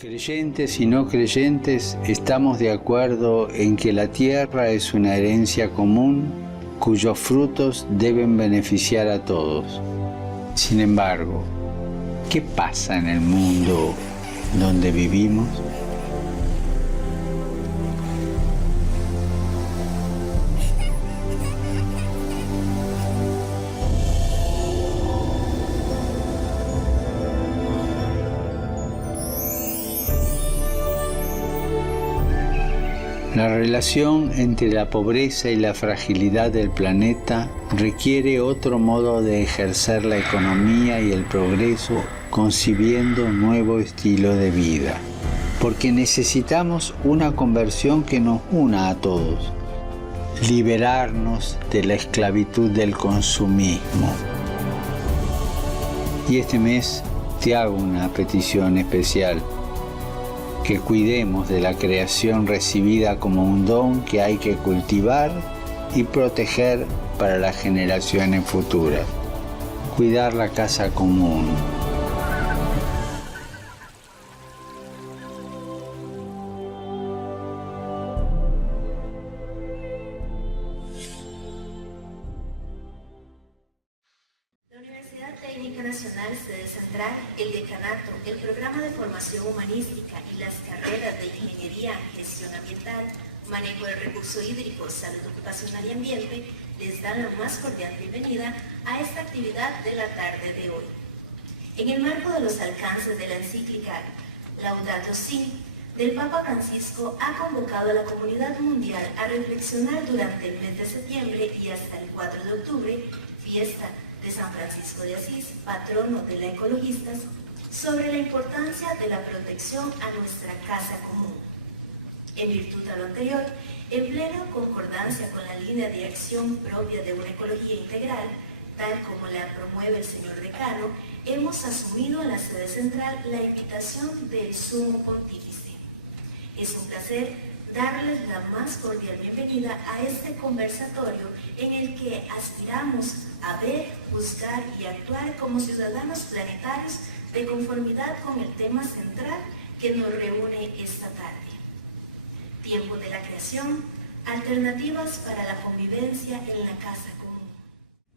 Creyentes y no creyentes estamos de acuerdo en que la tierra es una herencia común cuyos frutos deben beneficiar a todos. Sin embargo, ¿qué pasa en el mundo donde vivimos? La relación entre la pobreza y la fragilidad del planeta requiere otro modo de ejercer la economía y el progreso, concibiendo un nuevo estilo de vida. Porque necesitamos una conversión que nos una a todos, liberarnos de la esclavitud del consumismo. Y este mes te hago una petición especial. Que cuidemos de la creación recibida como un don que hay que cultivar y proteger para las generaciones futuras. Cuidar la casa común. Nacional, sede central, el decanato, el programa de formación humanística y las carreras de ingeniería, gestión ambiental, manejo del recurso hídrico, salud ocupacional y ambiente, les dan la más cordial bienvenida a esta actividad de la tarde de hoy. En el marco de los alcances de la encíclica Laudato Si, del Papa Francisco ha convocado a la comunidad mundial a reflexionar durante el mes de septiembre y hasta el 4 de octubre, fiesta de San Francisco de Asís, patrono de los ecologistas, sobre la importancia de la protección a nuestra casa común. En virtud de lo anterior, en plena concordancia con la línea de acción propia de una ecología integral, tal como la promueve el señor decano, hemos asumido en la sede central la invitación del Sumo Pontífice. Es un placer darles la más cordial bienvenida a este conversatorio en el que aspiramos a ver, buscar y actuar como ciudadanos planetarios de conformidad con el tema central que nos reúne esta tarde. Tiempo de la creación, alternativas para la convivencia en la casa común.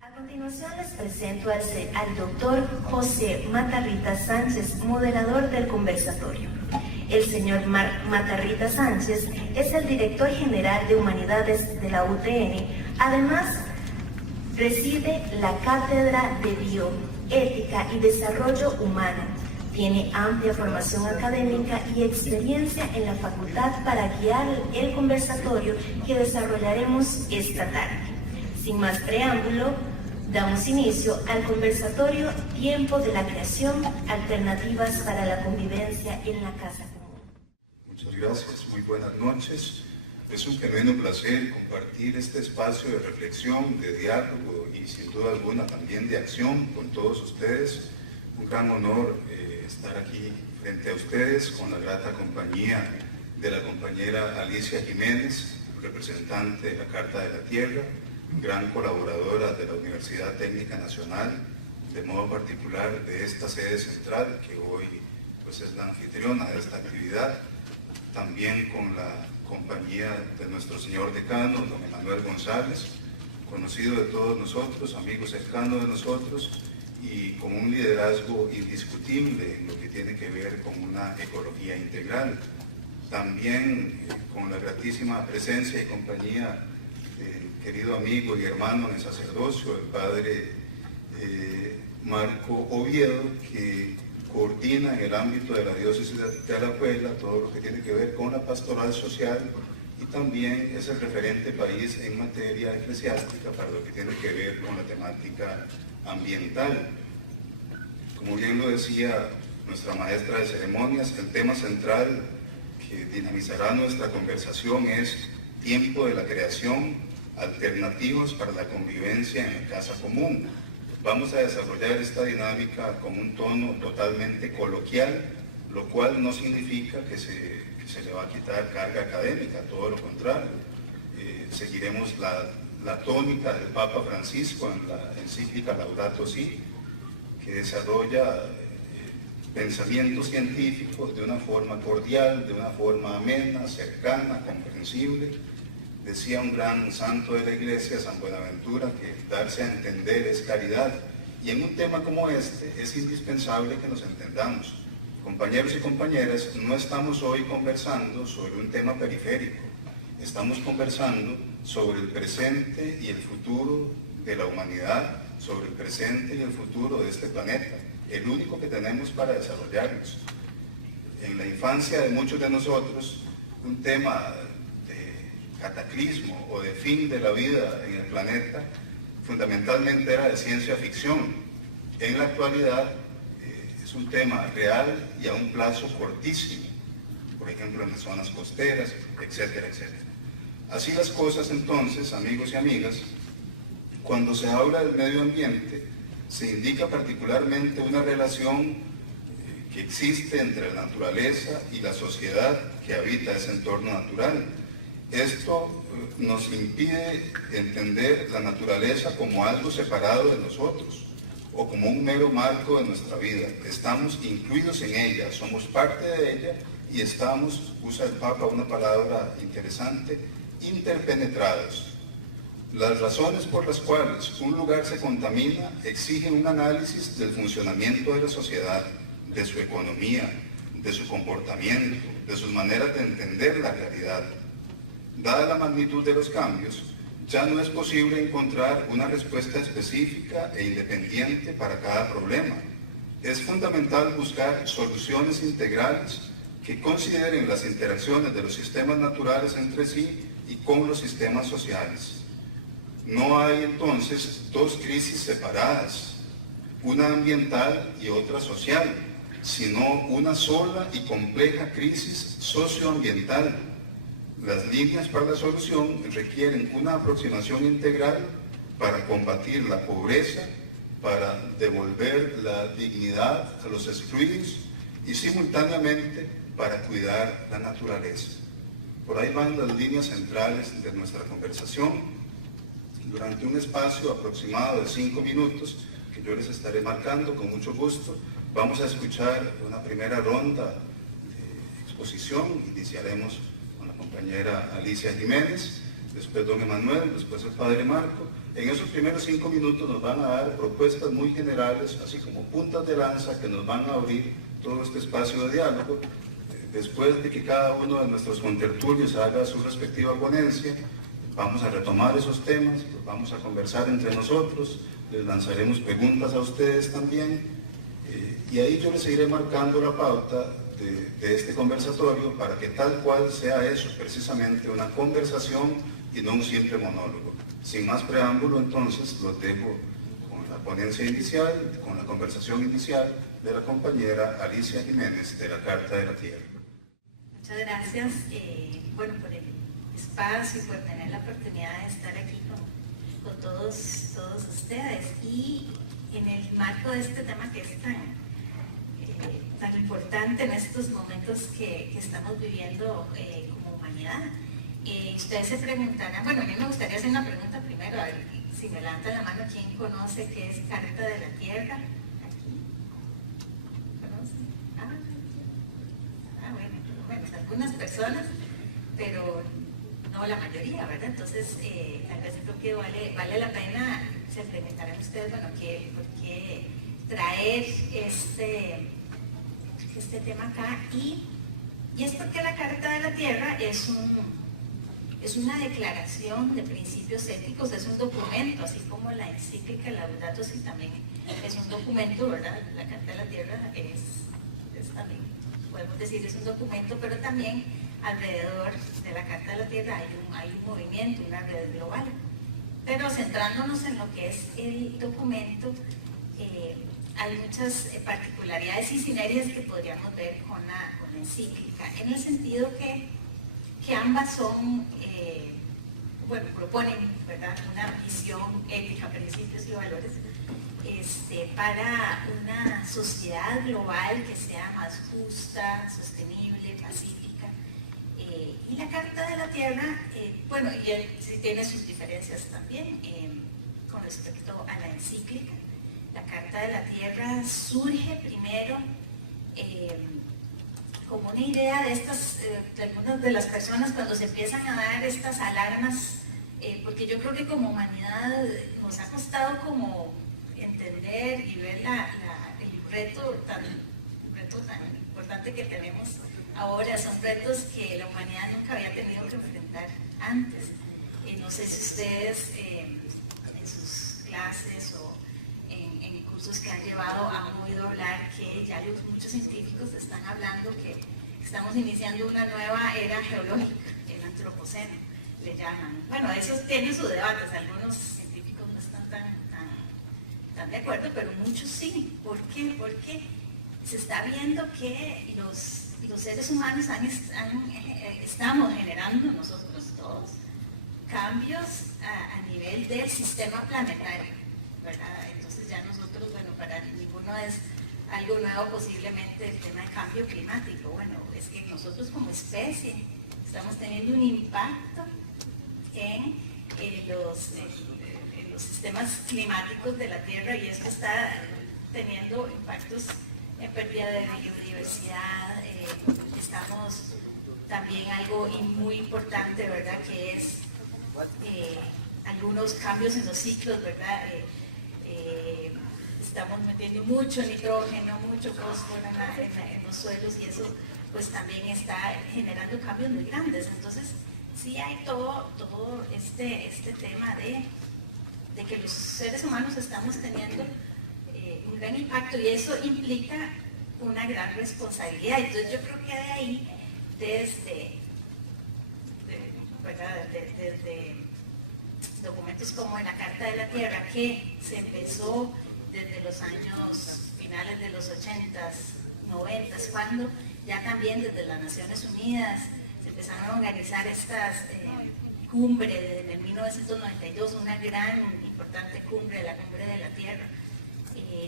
A continuación les presento al doctor José Matarrita Sánchez, moderador del conversatorio. El señor Matarrita Sánchez es el director general de Humanidades de la UTN. Además, preside la Cátedra de Bioética y Desarrollo Humano. Tiene amplia formación académica y experiencia en la facultad para guiar el conversatorio que desarrollaremos esta tarde. Sin más preámbulo, damos inicio al conversatorio Tiempo de la Creación, alternativas para la convivencia en la casa común. Muchas gracias, muy buenas noches. Es un genuino placer compartir este espacio de reflexión, de diálogo y sin duda alguna también de acción con todos ustedes. Un gran honor estar aquí frente a ustedes con la grata compañía de la compañera Alicia Jiménez, representante de la Carta de la Tierra, gran colaboradora de la Universidad Técnica Nacional, de modo particular de esta sede central que hoy pues, es la anfitriona de esta actividad, también con la compañía de nuestro señor decano, don Emanuel González, conocido de todos nosotros, amigo cercano de nosotros, y con un liderazgo indiscutible en lo que tiene que ver con una ecología integral. También con la gratísima presencia y compañía del querido amigo y hermano en el sacerdocio, el padre Marco Oviedo, que coordina en el ámbito de la diócesis de Alajuela todo lo que tiene que ver con la pastoral social y también es el referente país en materia eclesiástica para lo que tiene que ver con la temática ambiental. Como bien lo decía nuestra maestra de ceremonias, el tema central que dinamizará nuestra conversación es tiempo de la creación, alternativas para la convivencia en la casa común. Vamos a desarrollar esta dinámica con un tono totalmente coloquial, lo cual no significa que se le va a quitar carga académica, todo lo contrario. Seguiremos la tónica del Papa Francisco en la encíclica Laudato Si, que desarrolla pensamiento científico de una forma cordial, de una forma amena, cercana, comprensible. Decía un gran santo de la Iglesia, San Buenaventura, que darse a entender es caridad. Y en un tema como este es indispensable que nos entendamos. Compañeros y compañeras, no estamos hoy conversando sobre un tema periférico. Estamos conversando sobre el presente y el futuro de la humanidad, sobre el presente y el futuro de este planeta, el único que tenemos para desarrollarnos. En la infancia de muchos de nosotros, un tema de cataclismo o de fin de la vida en el planeta fundamentalmente era de ciencia ficción. En la actualidad es un tema real y a un plazo cortísimo, por ejemplo en las zonas costeras, etcétera, etcétera. Así las cosas entonces, amigos y amigas, cuando se habla del medio ambiente, se indica particularmente una relación que existe entre la naturaleza y la sociedad que habita ese entorno natural. Esto nos impide entender la naturaleza como algo separado de nosotros o como un mero marco de nuestra vida. Estamos incluidos en ella, somos parte de ella y estamos, usa el Papa una palabra interesante, interpenetrados. Las razones por las cuales un lugar se contamina exigen un análisis del funcionamiento de la sociedad, de su economía, de su comportamiento, de sus maneras de entender la realidad. Dada la magnitud de los cambios, ya no es posible encontrar una respuesta específica e independiente para cada problema. Es fundamental buscar soluciones integrales que consideren las interacciones de los sistemas naturales entre sí y con los sistemas sociales. No hay entonces dos crisis separadas, una ambiental y otra social, sino una sola y compleja crisis socioambiental. Las líneas para la solución requieren una aproximación integral para combatir la pobreza, para devolver la dignidad a los excluidos y simultáneamente para cuidar la naturaleza. Por ahí van las líneas centrales de nuestra conversación. Durante un espacio aproximado de 5 minutos, que yo les estaré marcando con mucho gusto, vamos a escuchar una primera ronda de exposición. Iniciaremos con la compañera Alicia Jiménez, después don Emanuel, después el padre Marco. En esos primeros 5 minutos nos van a dar propuestas muy generales, así como puntas de lanza que nos van a abrir todo este espacio de diálogo. Después de que cada uno de nuestros contertulios haga su respectiva ponencia, vamos a retomar esos temas, los vamos a conversar entre nosotros, les lanzaremos preguntas a ustedes también, y ahí yo les seguiré marcando la pauta de este conversatorio para que tal cual sea eso, precisamente una conversación y no un simple monólogo. Sin más preámbulo, entonces, los dejo con la ponencia inicial, con la conversación inicial de la compañera Alicia Jiménez de la Carta de la Tierra. Muchas gracias por el espacio y por tener la oportunidad de estar aquí con todos ustedes, y en el marco de este tema que es tan importante en estos momentos que estamos viviendo como humanidad. Ustedes se preguntarán, bueno, a mí me gustaría hacer una pregunta primero, a ver si me levantan la mano, ¿quién conoce qué es Carta de la Tierra? ¿Aquí? ¿Conocen? Bueno, algunas personas, pero no la mayoría, ¿verdad? Entonces, tal vez creo que vale la pena, se preguntarán ustedes, bueno, ¿por qué traer este tema acá? Y es porque la Carta de la Tierra es una declaración de principios éticos, es un documento, así como la encíclica Laudato Si también es un documento, ¿verdad? La Carta de la Tierra es también, podemos decir, es un documento, pero también alrededor de la Carta de la Tierra hay un movimiento, una red global. Pero centrándonos en lo que es el documento, hay muchas particularidades y sinergias que podríamos ver con la encíclica, en el sentido que ambas son, proponen, ¿verdad?, una visión ética, principios y valores para una sociedad global que sea más justa, sostenible, pacífica. Y la Carta de la Tierra, y él sí tiene sus diferencias también con respecto a la encíclica. La Carta de la Tierra surge primero como una idea de estas, de algunas de las personas cuando se empiezan a dar estas alarmas, porque yo creo que como humanidad nos ha costado como entender y ver el reto tan importante que tenemos ahora. Son retos que la humanidad nunca había tenido que enfrentar antes. No sé si ustedes en sus clases o en cursos que han llevado han oído hablar que ya muchos científicos están hablando que estamos iniciando una nueva era geológica, el antropoceno, le llaman. Bueno, eso tiene sus debates, algunos científicos no están tan de acuerdo, pero muchos sí. ¿Por qué? Porque se está viendo que los seres humanos estamos generando nosotros todos cambios a nivel del sistema planetario, ¿verdad? Entonces ya nosotros, bueno, para ninguno es algo nuevo posiblemente el tema de cambio climático. Bueno, es que nosotros como especie estamos teniendo un impacto en los sistemas climáticos de la Tierra, y esto está teniendo impactos en pérdida de biodiversidad. Estamos también algo muy importante, ¿verdad?, que es algunos cambios en los ciclos, ¿verdad? Estamos metiendo mucho nitrógeno, mucho fósforo en los suelos, y eso pues también está generando cambios muy grandes. Entonces sí hay todo este tema de que los seres humanos estamos teniendo un gran impacto, y eso implica una gran responsabilidad. Entonces yo creo que de ahí, desde documentos como en la Carta de la Tierra, que se empezó desde los años finales de los 80s, 90s, cuando ya también desde las Naciones Unidas se empezaron a organizar estas cumbres, desde 1992, una gran importante cumbre, la Cumbre de la Tierra,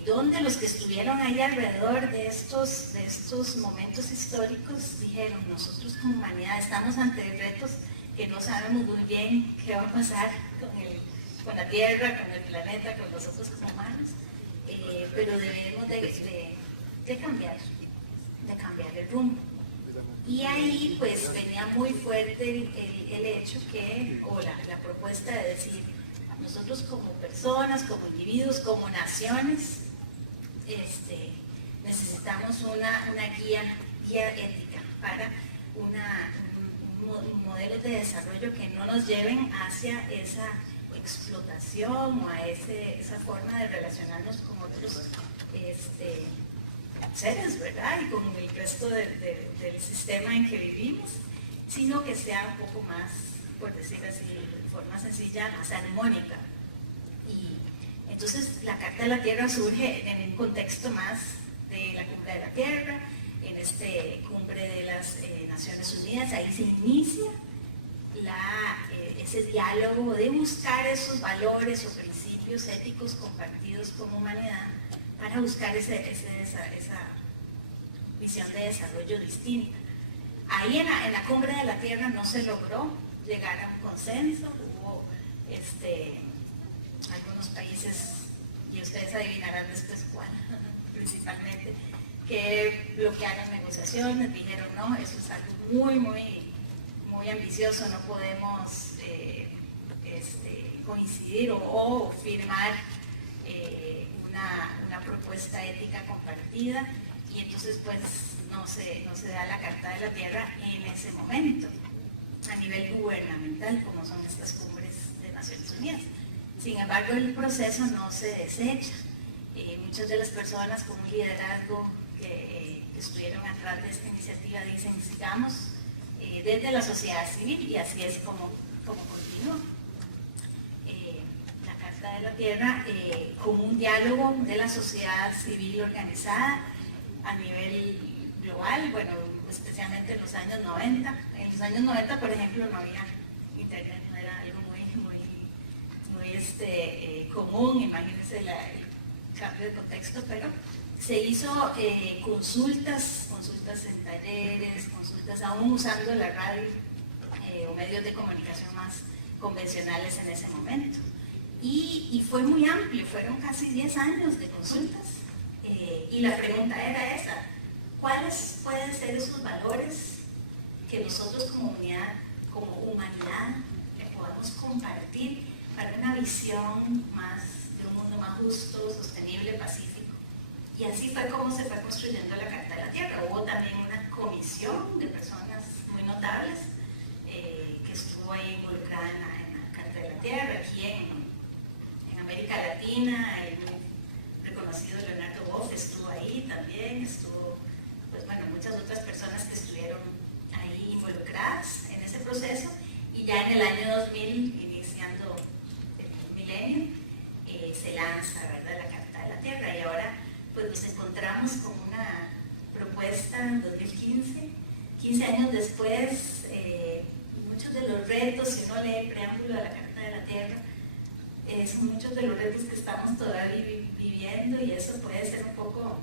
donde los que estuvieron ahí alrededor de estos momentos históricos dijeron: nosotros como humanidad estamos ante retos que no sabemos muy bien qué va a pasar con la Tierra, con el planeta, con nosotros como humanos, pero debemos de cambiar el rumbo. Y ahí pues venía muy fuerte el hecho o la propuesta de decir: nosotros como personas, como individuos, como naciones, necesitamos una guía ética para un modelo de desarrollo que no nos lleven hacia esa explotación o a esa forma de relacionarnos con otros seres, ¿verdad?, y con el resto del sistema en que vivimos, sino que sea un poco más, por decir así, de forma sencilla, más armónica. Y entonces la Carta de la Tierra surge en un contexto más de la Cumbre de la Tierra, en cumbre de las Naciones Unidas. Ahí se inicia ese diálogo de buscar esos valores o principios éticos compartidos como humanidad, para buscar esa visión de desarrollo distinta. Ahí en la Cumbre de la Tierra no se logró llegar a un consenso. Hubo algunos países, y ustedes adivinarán después cuál, principalmente, que bloquearon negociaciones, dijeron: no, eso es algo muy ambicioso, no podemos coincidir o firmar una propuesta ética compartida. Y entonces pues no se da la Carta de la Tierra en ese momento a nivel gubernamental, como son estas cumbres de Naciones Unidas. Sin embargo, el proceso no se desecha. Muchas de las personas con un liderazgo que estuvieron atrás de esta iniciativa dicen: sigamos desde la sociedad civil, y así es como continúa. La Carta de la Tierra como un diálogo de la sociedad civil organizada a nivel global, bueno, especialmente en los años 90. En los años 90, por ejemplo, no había internet, no era algo muy común. Imagínense el cambio de contexto, pero se hizo consultas en talleres, consultas aún usando la radio o medios de comunicación más convencionales en ese momento. Y fue muy amplio, fueron casi 10 años de consultas. Y la pregunta era esa: ¿Cuáles pueden ser esos valores que nosotros como humanidad, podamos compartir para una visión de un mundo más justo, sostenible, pacífico? Y así fue como se fue construyendo la Carta de la Tierra. Hubo también una comisión de personas muy notables que estuvo ahí involucrada en la Carta de la Tierra, aquí en América Latina. El muy reconocido Leonardo Boff estuvo ahí también, estuvo, pues bueno, muchas otras personas que estuvieron ahí involucradas en ese proceso. Y ya en el año 2000, iniciando el milenio, se lanza, ¿verdad?, la Carta de la Tierra. Y ahora pues nos encontramos con una propuesta en 2015, 15 años después. Muchos de los retos, si uno lee el preámbulo de la Carta de la Tierra, son muchos de los retos que estamos todavía viviendo, y eso puede ser un poco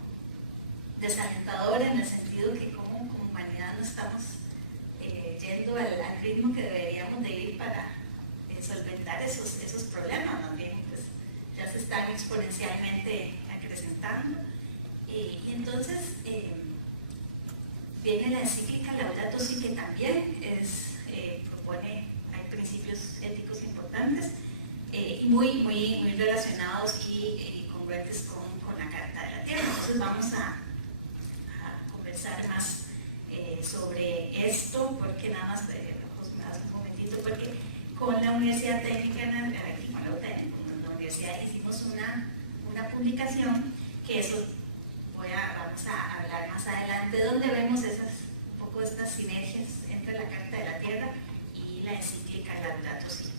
desalentador en el sentido que como humanidad no estamos yendo al ritmo que deberíamos de ir para solventar esos problemas. Más bien, pues ya se están exponencialmente acrecentando. Y entonces viene la encíclica Laudato Si, que también propone, hay principios éticos importantes y muy relacionados y congruentes con la Carta de la Tierra. Entonces vamos a conversar más sobre esto, porque nada más, José, me das un momentito, porque con la Universidad Técnica, aquí con la UTN, con la universidad, hicimos una publicación que eso vamos a hablar más adelante, donde vemos un poco estas sinergias entre la Carta de la Tierra y la encíclica Laudato Si.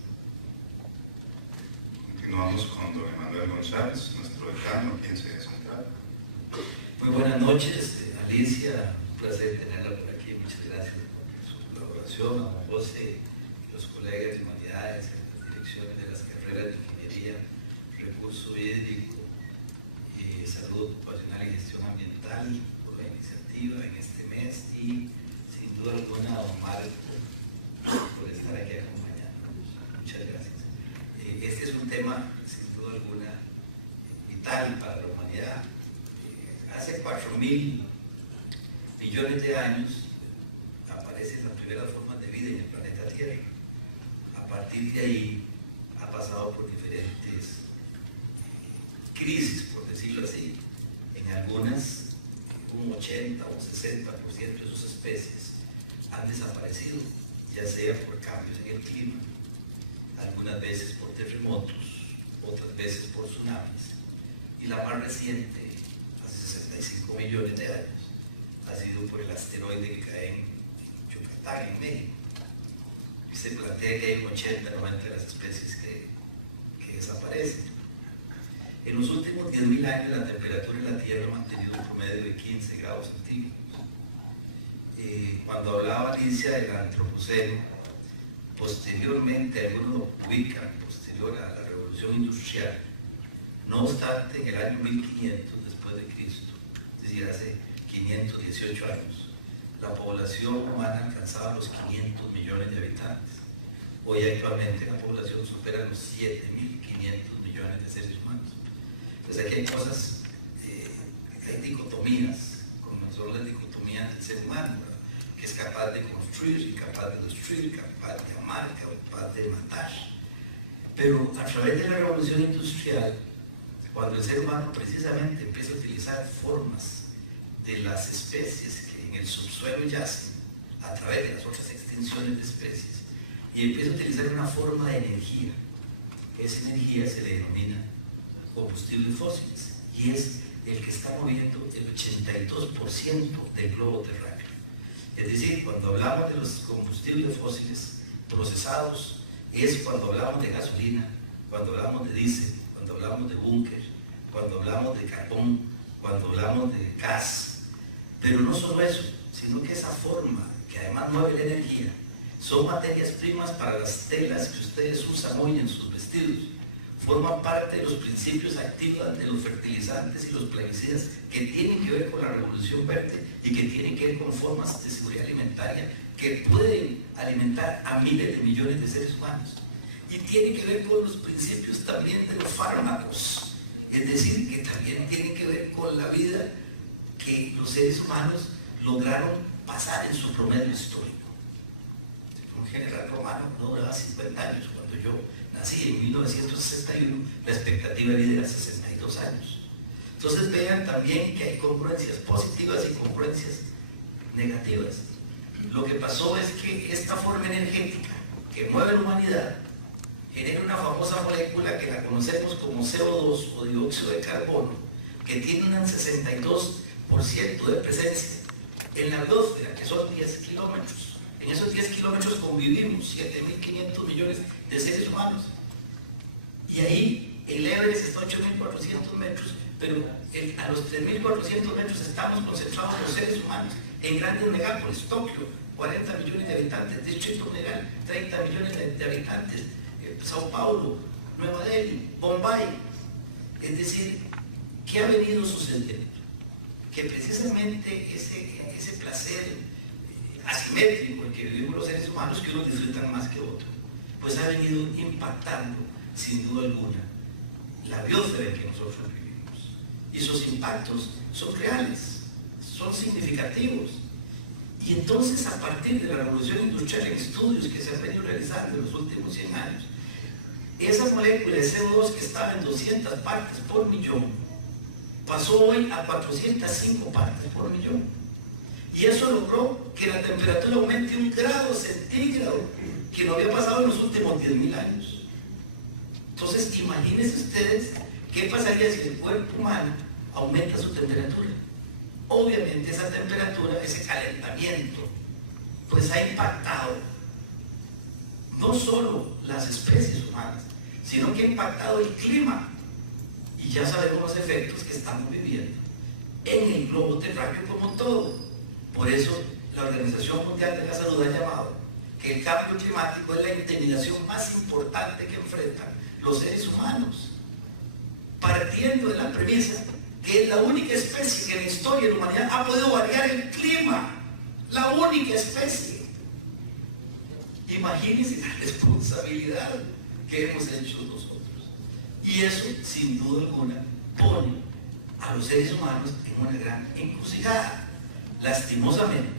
Continuamos con don Emanuel González, nuestro decano aquí en Sede Central. Muy buenas noches, Alicia, un placer tenerla por aquí, muchas gracias por su colaboración, a don José y los colegas de humanidades, en las direcciones de las carreras de ingeniería, recurso hídrico, salud ocupacional y gestión ambiental, por la iniciativa en este mes, y sin duda alguna don Marco por estar aquí acompañándonos. Muchas gracias. Este es un tema sin duda alguna vital para la humanidad. Hace 4.000 millones de años aparecen las primeras formas de vida en el planeta Tierra. A partir de ahí ha pasado por diferentes crisis, por decirlo así. En algunas, un 80 o un 60% de sus especies han desaparecido, ya sea por cambios en el clima, algunas veces por terremotos, otras veces por tsunamis, y la más reciente, hace 65 millones de años, ha sido por el asteroide que cae en Yucatán, en México. Y se plantea que hay un 80-90 de las especies que desaparecen. En los últimos 10.000 años la temperatura en la Tierra ha mantenido un promedio de 15 grados centígrados. Cuando hablaba Alicia del antropoceno, posteriormente, algunos lo ubican posterior a la Revolución Industrial. No obstante, en el año 1500 después de Cristo, es decir, hace 518 años, la población humana alcanzaba los 500 millones de habitantes. Hoy actualmente la población supera los 7.500 millones de seres humanos. Entonces aquí hay cosas, hay dicotomías, como son las dicotomías del ser humano, ¿verdad?, que es capaz de construir, incapaz de destruir, capaz de amar, capaz de matar. Pero a través de la revolución industrial, cuando el ser humano precisamente empieza a utilizar formas de las especies que en el subsuelo yacen, a través de las otras extinciones de especies, y empieza a utilizar una forma de energía, esa energía se le denomina combustibles fósiles, y es el que está moviendo el 82% del globo terráqueo. Es decir, cuando hablamos de los combustibles fósiles procesados, es cuando hablamos de gasolina, cuando hablamos de diésel, cuando hablamos de búnker, cuando hablamos de carbón, cuando hablamos de gas. Pero no solo eso, sino que esa forma, que además mueve la energía, son materias primas para las telas que ustedes usan hoy en sus vestidos. Forman parte de los principios activos de los fertilizantes y los plaguicidas que tienen que ver con la revolución verde y que tienen que ver con formas de seguridad alimentaria que pueden alimentar a miles de millones de seres humanos. Y tiene que ver con los principios también de los fármacos, es decir, que también tienen que ver con la vida que los seres humanos lograron pasar en su promedio histórico. Un general romano no duraba 50 años. Cuando yo nací en 1961, la expectativa de vida era 62 años. Entonces vean también que hay congruencias positivas y congruencias negativas. Lo que pasó es que esta forma energética que mueve la humanidad genera una famosa molécula que la conocemos como CO2 o dióxido de carbono, que tiene un 62% de presencia en la atmósfera, que son 10 kilómetros. En esos 10 kilómetros convivimos 7.500 millones de seres humanos. Y ahí el Everest está a 8.400 metros, pero a los 3.400 metros estamos concentrados los seres humanos en grandes megápolis. Tokio, 40 millones de habitantes, Distrito Federal, 30 millones de habitantes, Sao Paulo, Nueva Delhi, Bombay. Es decir, ¿qué ha venido sucediendo? Que precisamente ese placer asimétrico que vivimos los seres humanos, que unos disfrutan más que otros, pues ha venido impactando, sin duda alguna, la biosfera en que nosotros vivimos. Y esos impactos son reales, son significativos. Y entonces, a partir de la revolución industrial, en estudios que se han venido realizando en los últimos 100 años, esa molécula de CO2 que estaba en 200 partes por millón, pasó hoy a 405 partes por millón. Y eso logró que la temperatura aumente 1 grado centígrado, que no había pasado en los últimos 10.000 años. Entonces, imagínense ustedes qué pasaría si el cuerpo humano aumenta su temperatura. Obviamente esa temperatura, ese calentamiento, pues ha impactado no solo las especies humanas, sino que ha impactado el clima. Y ya sabemos los efectos que estamos viviendo en el globo terráqueo como todo. Por eso la Organización Mundial de la Salud ha llamado que el cambio climático es la intimidación más importante que enfrentan los seres humanos, partiendo de la premisa que es la única especie que en la historia de la humanidad ha podido variar el clima, la única especie. Imagínense la responsabilidad que hemos hecho nosotros. Y eso, sin duda alguna, pone a los seres humanos en una gran encrucijada. Lastimosamente,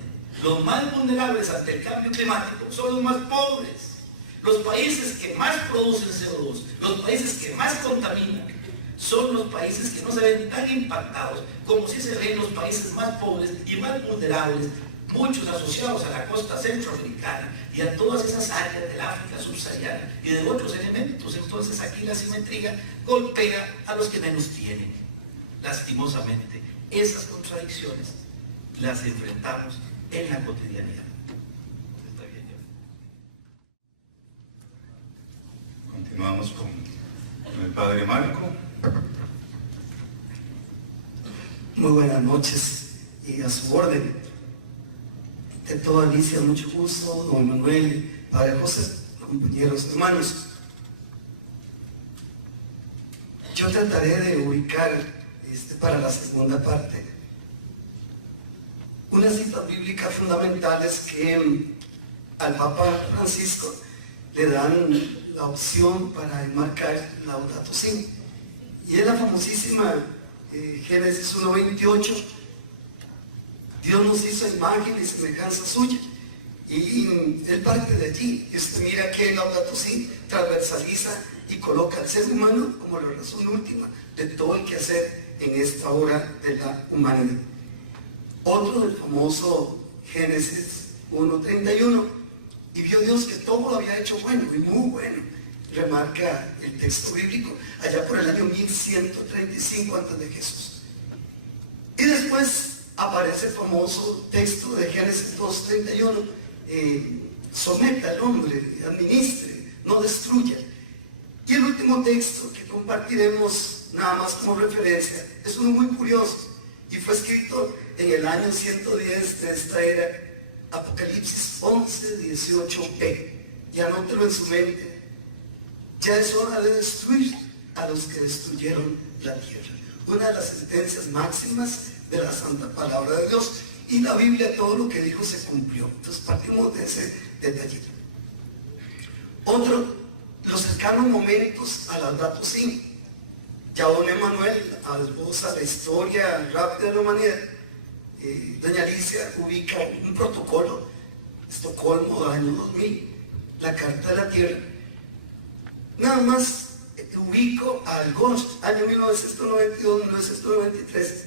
los más vulnerables ante el cambio climático son los más pobres. Los países que más producen CO2, los países que más contaminan, son los países que no se ven tan impactados como si se ven los países más pobres y más vulnerables, muchos asociados a la costa centroamericana y a todas esas áreas del África subsahariana y de otros elementos. Entonces aquí la asimetría golpea a los que menos tienen. Lastimosamente, esas contradicciones las enfrentamos en la cotidianidad. ¿Está bien, ya? Continuamos con el Padre Marco. Muy buenas noches y a su orden. De toda Alicia, mucho gusto, don Manuel, Padre José, compañeros, hermanos. Yo trataré de ubicar para la segunda parte unas citas bíblicas fundamentales que al Papa Francisco le dan la opción para enmarcar Laudato Si. Y es la famosísima Génesis 1:28. Dios nos hizo imagen y semejanza suya. Y él parte de allí. Y usted mira que Laudato Si transversaliza y coloca al ser humano como la razón última de todo el quehacer en esta hora de la humanidad. Otro del famoso Génesis 1:31. Y vio Dios que todo lo había hecho bueno y muy bueno. Remarca el texto bíblico allá por el año 1135 a.C. Y después aparece el famoso texto de Génesis 2:31, someta al hombre, administre, no destruya. Y el último texto que compartiremos nada más como referencia es uno muy curioso y fue escrito en el año 110 de esta era, Apocalipsis 11:18b. Y anótelo en su mente. Ya es hora de destruir a los que destruyeron la tierra. Una de las sentencias máximas de la santa palabra de Dios. Y la Biblia, todo lo que dijo se cumplió. Entonces partimos de ese detallito. Otro, los cercanos momentos a Laudato Si. Ya don Emanuel esboza la historia rápida de la humanidad. doña Alicia ubica un protocolo, Estocolmo, año 2000, la Carta de la Tierra. Nada más ubico al GOL, año 1992-1993,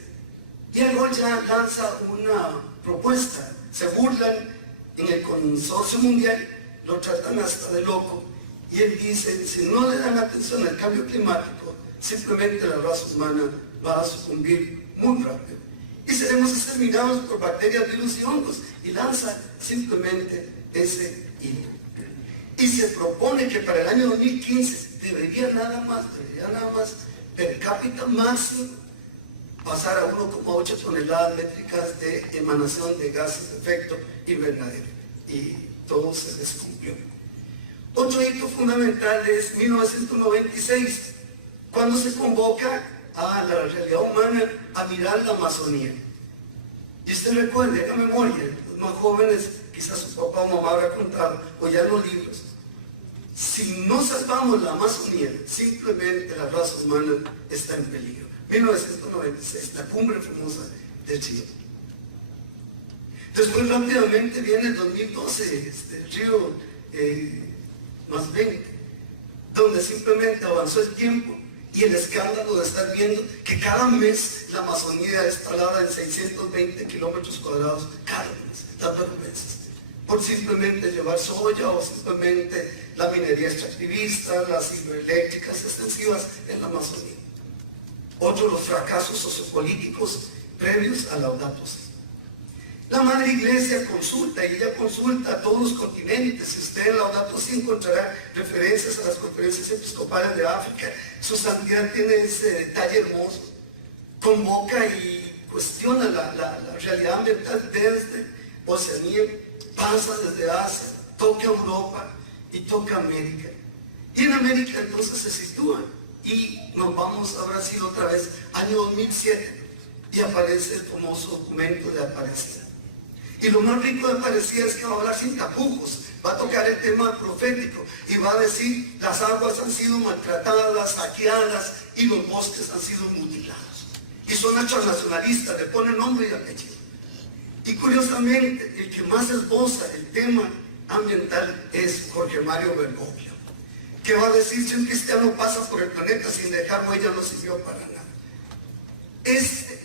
y el GOL ya lanza una propuesta. Se burlan en el consorcio mundial, lo tratan hasta de loco, y él dice, si no le dan atención al cambio climático, simplemente la raza humana va a sucumbir muy rápido y seremos exterminados por bacterias, virus y hongos, y lanza simplemente ese hito. Y se propone que para el año 2015 debería nada más per cápita máximo pasar a 1,8 toneladas métricas de emanación de gases de efecto invernadero, y todo se descumplió. Otro hito fundamental es 1996, cuando se convoca a la realidad humana a mirar la Amazonía. Y usted recuerde, haga memoria, los más jóvenes, quizás su papá o mamá habrá contado, o ya en los libros, si no salvamos la Amazonía, simplemente la raza humana está en peligro. 1996, la cumbre famosa de Chile. Después rápidamente viene el 2012, Río más 20, donde simplemente avanzó el tiempo y el escándalo de estar viendo que cada mes la Amazonía es talada en 620 kilómetros cuadrados, cada mes, las 2 veces, por simplemente llevar soya o simplemente la minería extractivista, las hidroeléctricas extensivas en la Amazonía. Otro de los fracasos sociopolíticos previos a Laudato Si. La Madre Iglesia consulta, y ella consulta a todos los continentes. Si usted en Laudato Si encontrará referencias a las conferencias episcopales de África. Su santidad tiene ese detalle hermoso. Convoca y cuestiona la realidad ambiental desde Oceanía, pasa desde Asia, toca Europa y toca América. Y en América entonces se sitúa, y nos vamos a Brasil otra vez, año 2007, y aparece el famoso documento de Aparecida. Y lo más rico de Aparecida es que va a hablar sin tapujos, va a tocar el tema profético y va a decir, las aguas han sido maltratadas, saqueadas, y los bosques han sido mutilados. Y son nacionalistas, le ponen nombre y apellido. Y curiosamente, el que más esboza el tema ambiental es Jorge Mario Bergoglio, que va a decir, si un cristiano pasa por el planeta sin dejar huella, no sirvió para nada.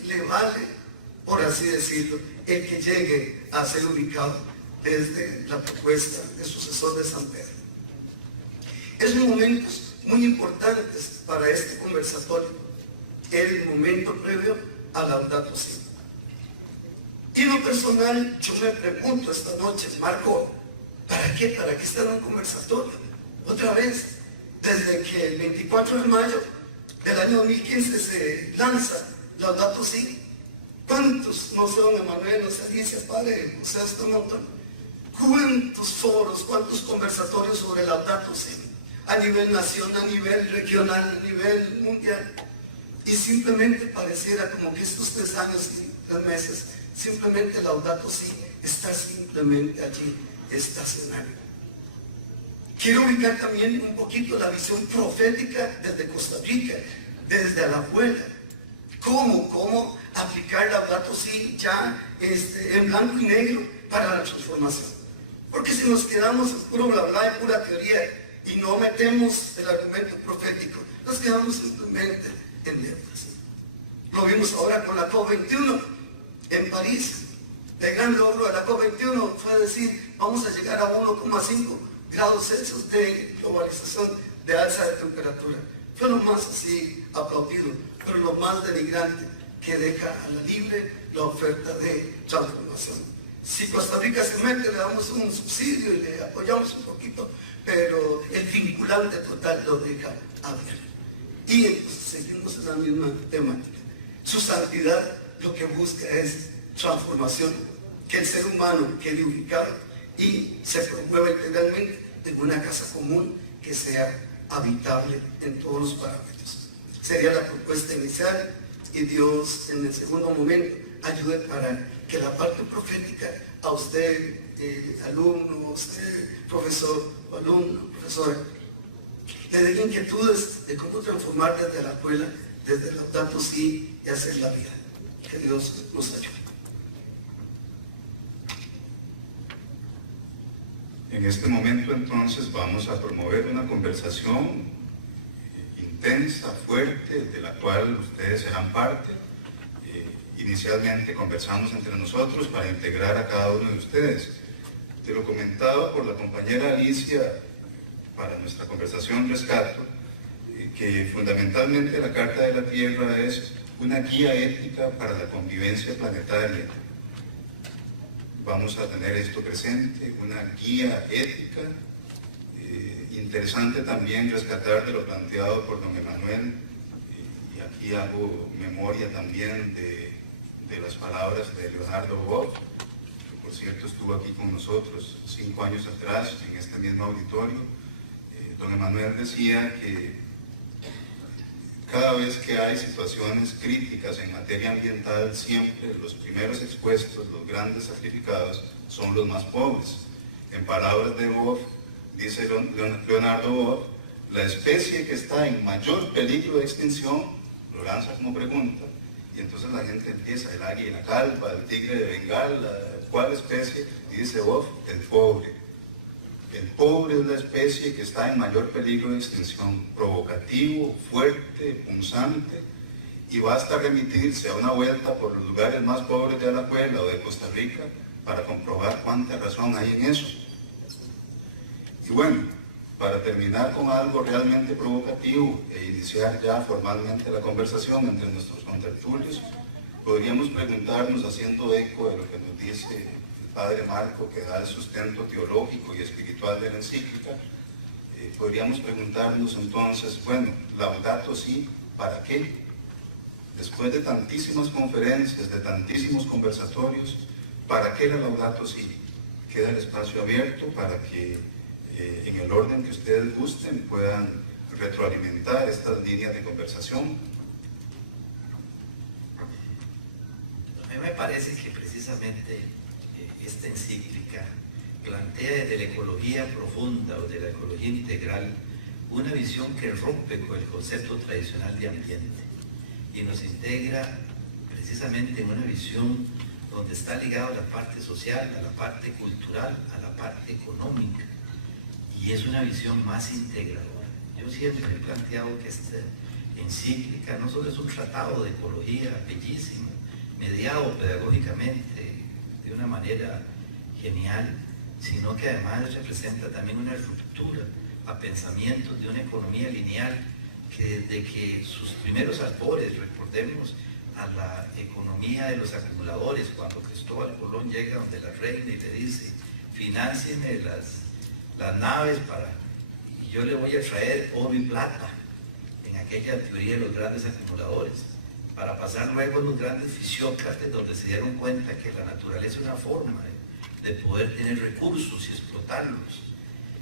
Le vale, por así decirlo, el que llegue a ser ubicado desde la propuesta de sucesor de San Pedro. Es momentos muy importantes para este conversatorio, el momento previo a Laudato Si. Y en lo personal, yo me pregunto esta noche, Marco, ¿para qué? ¿Para qué estar en un conversatorio? Otra vez, desde que el 24 de mayo del año 2015 se lanza Laudato Si, ¿cuántos, no sé, don Emanuel, no sé, Alicia, padre, o sea, este montón, cuántos foros, cuántos conversatorios sobre Laudato Si, a nivel nacional, a nivel regional, a nivel mundial? Y simplemente pareciera como que estos 3 años y 3 meses, simplemente Laudato Si está simplemente allí, estacionario. Quiero ubicar también un poquito la visión profética desde Costa Rica, desde Alajuela. ¿Cómo aplicar Laudato Si ya en blanco y negro para la transformación? Porque si nos quedamos en puro bla bla y pura teoría y no metemos el argumento profético, nos quedamos simplemente en letras. Lo vimos ahora con la COP21 en París. El gran logro de la COP21 fue decir, vamos a llegar a 1,5 grados Celsius de globalización, de alza de temperatura. Fue lo más así aplaudido, pero lo más denigrante, que deja a la libre la oferta de transformación. Si Costa Rica se mete, le damos un subsidio y le apoyamos un poquito, pero el vinculante total lo deja abierto. Y entonces seguimos en la misma temática. Su santidad lo que busca es transformación, que el ser humano quede ubicado y se promueva integralmente en una casa común que sea habitable en todos los parámetros. Sería la propuesta inicial, y Dios en el segundo momento ayude para que la parte profética a usted, alumno, usted, profesor, o alumno, profesora, le dé inquietudes de cómo transformar desde la escuela, desde Laudato Si y hacer la vida. Que Dios nos ayude. En este momento entonces vamos a promover una conversación intensa, fuerte, de la cual ustedes serán parte. Inicialmente conversamos entre nosotros para integrar a cada uno de ustedes. Te lo comentaba por la compañera Alicia, para nuestra conversación rescato, que fundamentalmente la Carta de la Tierra es una guía ética para la convivencia planetaria. Vamos a tener esto presente, una guía ética. Interesante también rescatar de lo planteado por don Emanuel, y aquí hago memoria también de las palabras de Leonardo Boff, que por cierto estuvo aquí con nosotros 5 años atrás en este mismo auditorio. Don Emanuel decía que cada vez que hay situaciones críticas en materia ambiental, siempre los primeros expuestos, los grandes sacrificados, son los más pobres. En palabras de Boff, dice Leonardo Boff, la especie que está en mayor peligro de extinción, lo lanza como pregunta, y entonces la gente empieza, el águila calva, el tigre de Bengala, ¿cuál especie? Y dice Boff, el pobre. El pobre es la especie que está en mayor peligro de extinción, provocativo, fuerte, punzante, y basta remitirse a una vuelta por los lugares más pobres de Alajuela o de Costa Rica para comprobar cuánta razón hay en eso. Y bueno, para terminar con algo realmente provocativo e iniciar ya formalmente la conversación entre nuestros contertulios, podríamos preguntarnos, haciendo eco de lo que nos dice el Padre Marco, que da el sustento teológico y espiritual de la encíclica, podríamos preguntarnos entonces, bueno, Laudato Si, ¿para qué? Después de tantísimas conferencias, de tantísimos conversatorios, ¿para qué la Laudato Si? Queda el espacio abierto para que en el orden que ustedes gusten puedan retroalimentar estas líneas de conversación. A mí me parece que precisamente esta encíclica plantea desde la ecología profunda o de la ecología integral una visión que rompe con el concepto tradicional de ambiente y nos integra precisamente en una visión donde está ligado a la parte social, a la parte cultural, a la parte económica, y es una visión más integradora. Yo siempre he planteado que esta encíclica no solo es un tratado de ecología bellísimo, mediado pedagógicamente de una manera genial, sino que además representa también una ruptura a pensamientos de una economía lineal que desde que sus primeros albores, recordemos a la economía de los acumuladores, cuando Cristóbal Colón llega donde la reina y le dice, financienme las naves y yo le voy a traer oro y plata, en aquella teoría de los grandes acumuladores, para pasar luego a los grandes fisiócrates, donde se dieron cuenta que la naturaleza es una forma de poder tener recursos y explotarlos.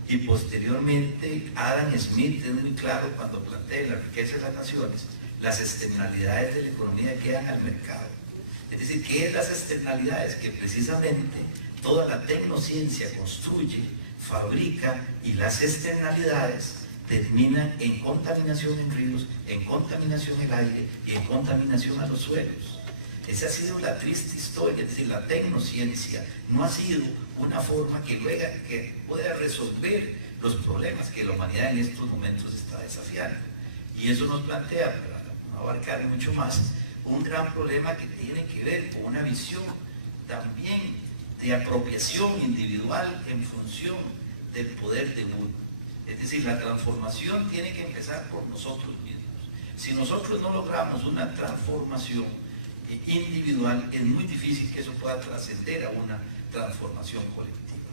Y posteriormente Adam Smith es muy claro cuando plantea la riqueza de las naciones, las externalidades de la economía quedan al mercado. Es decir, ¿qué es las externalidades? Que precisamente toda la tecnociencia construye, fabrica, y las externalidades terminan en contaminación en ríos, en contaminación en el aire y en contaminación a los suelos. Esa ha sido la triste historia, es decir, la tecnociencia no ha sido una forma que pueda resolver los problemas que la humanidad en estos momentos está desafiando. Y eso nos plantea, para no abarcar mucho más, un gran problema que tiene que ver con una visión también de apropiación individual en función del poder de uno. Es decir, la transformación tiene que empezar por nosotros mismos. Si nosotros no logramos una transformación individual, es muy difícil que eso pueda trascender a una transformación colectiva.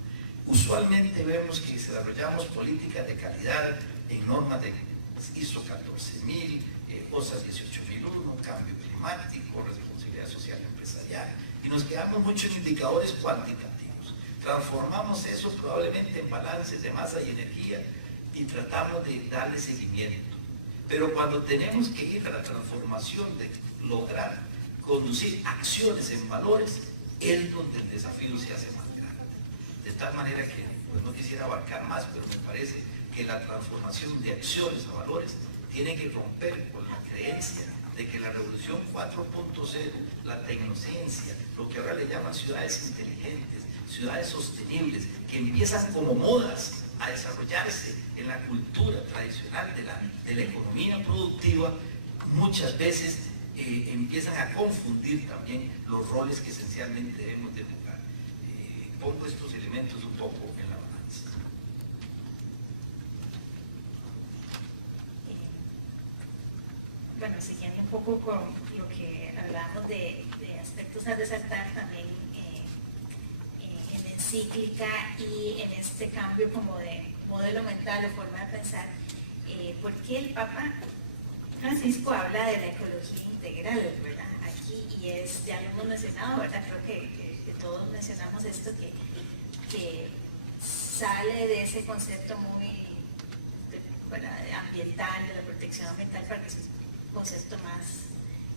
Usualmente vemos que desarrollamos políticas de calidad en normas de ISO 14000, OSA 18001, cambio climático, responsabilidad social empresarial, y nos quedamos mucho en indicadores cuantitativos. Transformamos eso probablemente en balances de masa y energía y tratamos de darle seguimiento. Pero cuando tenemos que ir a la transformación de lograr conducir acciones en valores, es donde el desafío se hace más grande. De tal manera que pues, no quisiera abarcar más, pero me parece que la transformación de acciones a valores tiene que romper con la creencia de que la revolución 4.0, la tecnociencia, lo que ahora le llaman ciudades inteligentes, ciudades sostenibles, que empiezan como modas a desarrollarse en la cultura tradicional de la economía productiva, muchas veces empiezan a confundir también los roles que esencialmente debemos de jugar. Pongo estos elementos un poco en la balanza. Bueno, siguiendo un poco con lo que hablamos de aspectos a resaltar también en la encíclica y en este cambio como de modelo mental o forma de pensar, ¿por qué el Papa Francisco habla de la ecología integral, ¿verdad? Aquí, y ya lo hemos mencionado, ¿verdad? Creo que todos mencionamos esto, que sale de ese concepto muy ambiental, de la protección ambiental, para que es un concepto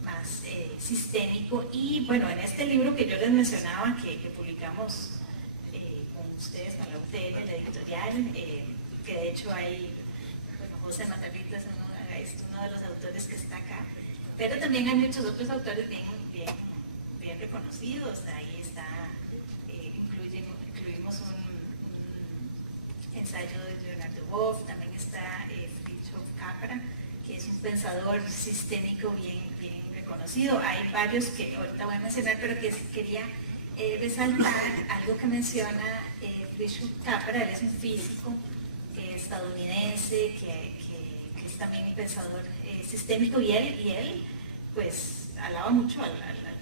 más sistémico. Y bueno, en este libro que yo les mencionaba, que publicamos con ustedes, con la UTN, la editorial, que de hecho hay, bueno, José Matarrita es uno de los autores que está acá, pero también hay muchos otros autores bien reconocidos. Ahí está, incluimos un ensayo de Leonardo Boff, también está Fritjof Capra, que es un pensador sistémico bien reconocido. Hay varios que ahorita voy a mencionar, pero que quería resaltar algo que menciona Fritjof Capra. Él es un físico estadounidense que es también un pensador sistémico, y él pues alaba mucho al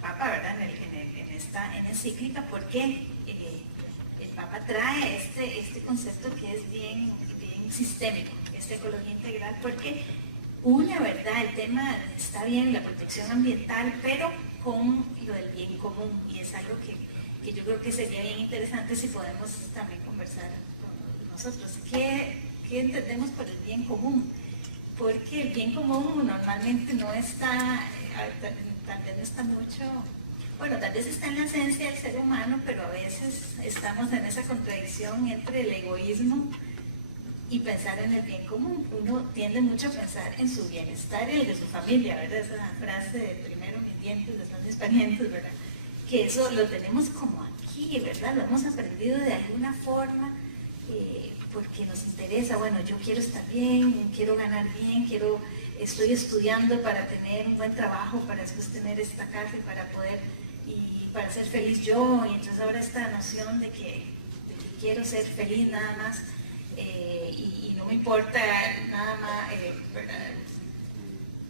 Papa, ¿verdad? En esta encíclica, porque el Papa trae este concepto que es bien sistémico, esta ecología integral, porque una, ¿verdad? El tema está bien, la protección ambiental, pero con lo del bien común, y es algo que yo creo que sería bien interesante si podemos también conversar con nosotros. ¿Qué entendemos por el bien común? Porque el bien común normalmente no está, tal vez no está mucho, bueno, tal vez está en la esencia del ser humano, pero a veces estamos en esa contradicción entre el egoísmo y pensar en el bien común. Uno tiende mucho a pensar en su bienestar y el de su familia, ¿verdad? Esa frase de primero mis dientes, después mis parientes, ¿verdad? Que eso lo tenemos como aquí, ¿verdad? Lo hemos aprendido de alguna forma, porque nos interesa, bueno, yo quiero estar bien, quiero ganar bien, estoy estudiando para tener un buen trabajo, para después tener esta casa y para ser feliz yo, y entonces ahora esta noción de que quiero ser feliz nada más, y no me importa nada más,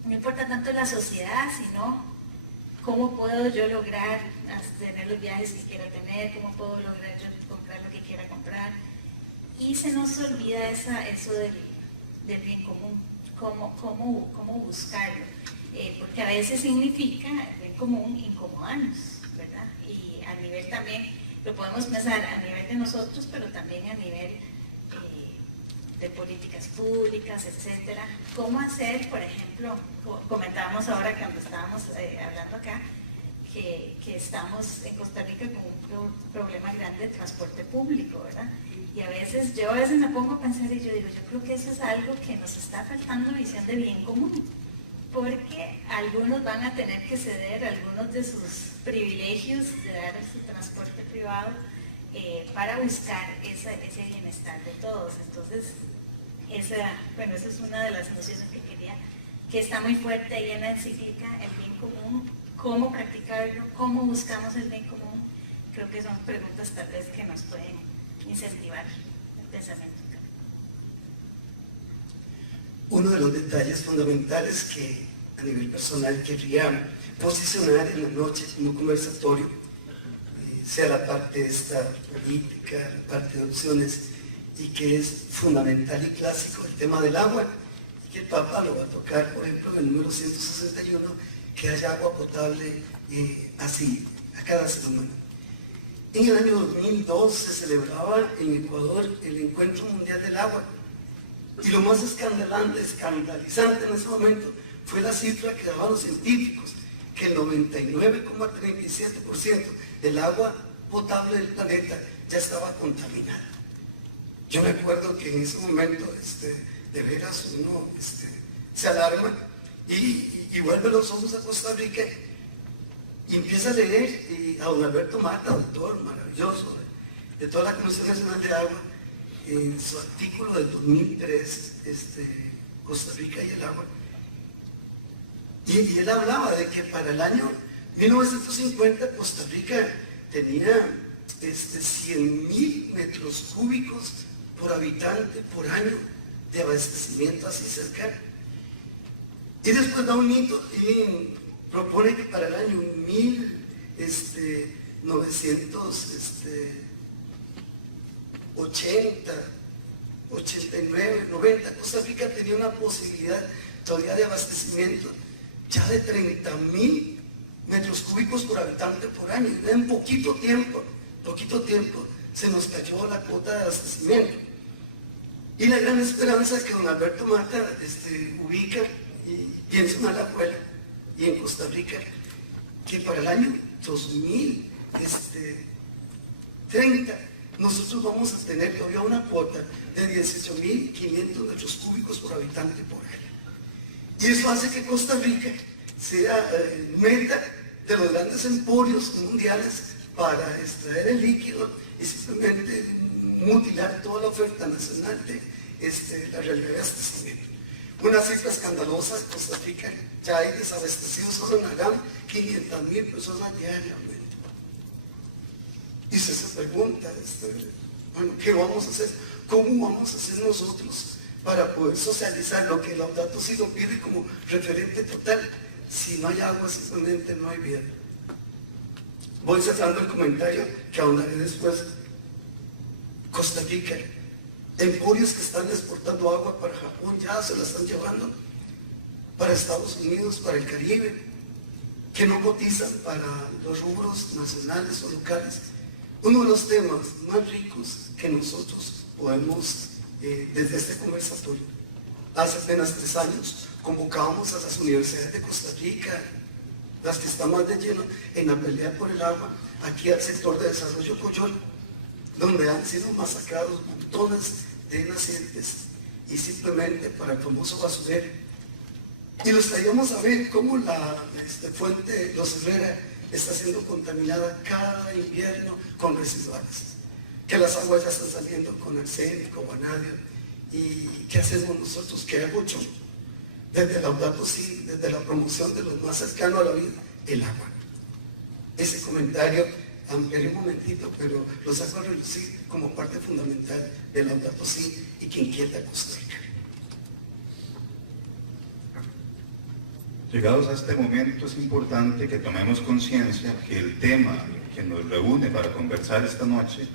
no me importa tanto la sociedad, sino cómo puedo yo lograr tener los viajes que quiero tener, cómo puedo lograr yo comprar lo que quiera comprar. Y se nos olvida eso del bien común, cómo buscarlo, porque a veces significa el bien común incomodarnos, ¿verdad? Y a nivel también, lo podemos pensar a nivel de nosotros, pero también a nivel de políticas públicas, etcétera. ¿Cómo hacer, por ejemplo, comentábamos ahora cuando estábamos hablando acá, que estamos en Costa Rica con un problema grande de transporte público, ¿verdad? Y a veces me pongo a pensar y yo digo, yo creo que eso es algo que nos está faltando visión de bien común, porque algunos van a tener que ceder algunos de sus privilegios de dar su transporte privado para buscar ese bienestar de todos. Entonces, esa es una de las nociones que está muy fuerte ahí en la encíclica, el bien común, cómo practicarlo, cómo buscamos el bien común. Creo que son preguntas tal vez que nos pueden incentivar el pensamiento. Uno de los detalles fundamentales que a nivel personal querría posicionar en la noche como conversatorio, sea la parte de esta política, la parte de opciones, y que es fundamental y clásico el tema del agua, y que el Papa lo va a tocar, por ejemplo, en el número 161, que haya agua potable así, a cada ser humano. En el año 2002 se celebraba en Ecuador el Encuentro Mundial del Agua, y lo más escandalizante en ese momento fue la cifra que daban los científicos, que el 99,37% del agua potable del planeta ya estaba contaminada. Yo me acuerdo que en ese momento de veras uno se alarma y vuelve los ojos a Costa Rica y empieza a leer a don Alberto Mata, doctor maravilloso, de toda la Comisión Nacional de Agua, en su artículo del 2003, Costa Rica y el agua. Y él hablaba de que para el año 1950 Costa Rica tenía 100.000 metros cúbicos por habitante por año de abastecimiento así cercano. Y después da un hito y propone que para el año 1980, 89, 90, Costa Rica tenía una posibilidad todavía de abastecimiento ya de 30.000 metros cúbicos por habitante por año. Y en poquito tiempo se nos cayó la cuota de abastecimiento. Y la gran esperanza que don Alberto Mata ubica y piensa en Alajuela y en Costa Rica, que para el año 2030 nosotros vamos a tener todavía una cuota de 18.500 metros cúbicos por habitante por año. Y eso hace que Costa Rica sea meta de los grandes emporios mundiales para extraer el líquido y simplemente mutilar toda la oferta nacional de la realidad de abastecimiento. Una cifra escandalosa de Costa Rica, ya hay desabastecidos solo en Agam 500.000 personas diariamente. Y se pregunta, bueno, ¿qué vamos a hacer? ¿Cómo vamos a hacer nosotros para poder socializar lo que Laudato Si lo pide como referente total? Si no hay agua, simplemente no hay vida. Voy cerrando el comentario que ahondaré después. Costa Rica, emporios que están exportando agua para Japón, ya se la están llevando para Estados Unidos, para el Caribe, que no cotizan para los rubros nacionales o locales. Uno de los temas más ricos que nosotros podemos, desde este conversatorio, hace apenas 3 años, convocábamos a las universidades de Costa Rica, las que están más de lleno en la pelea por el agua, aquí al sector de desarrollo Coyol, donde han sido masacrados montones de nacientes y simplemente para el famoso basurero. Y los traíamos a ver cómo la fuente Los Herrera está siendo contaminada cada invierno con residuales, que las aguas ya están saliendo con arsénico, vanadio. ¿Y qué hacemos nosotros? ¿Qué hago yo? Desde Laudato Si, desde la promoción de los más cercanos a la vida, el agua. Ese comentario, ampliaré un momentito, pero lo saco a relucir como parte fundamental de Laudato Si y que inquieta a Costa Rica. Llegados a este momento, es importante que tomemos conciencia que el tema que nos reúne para conversar esta noche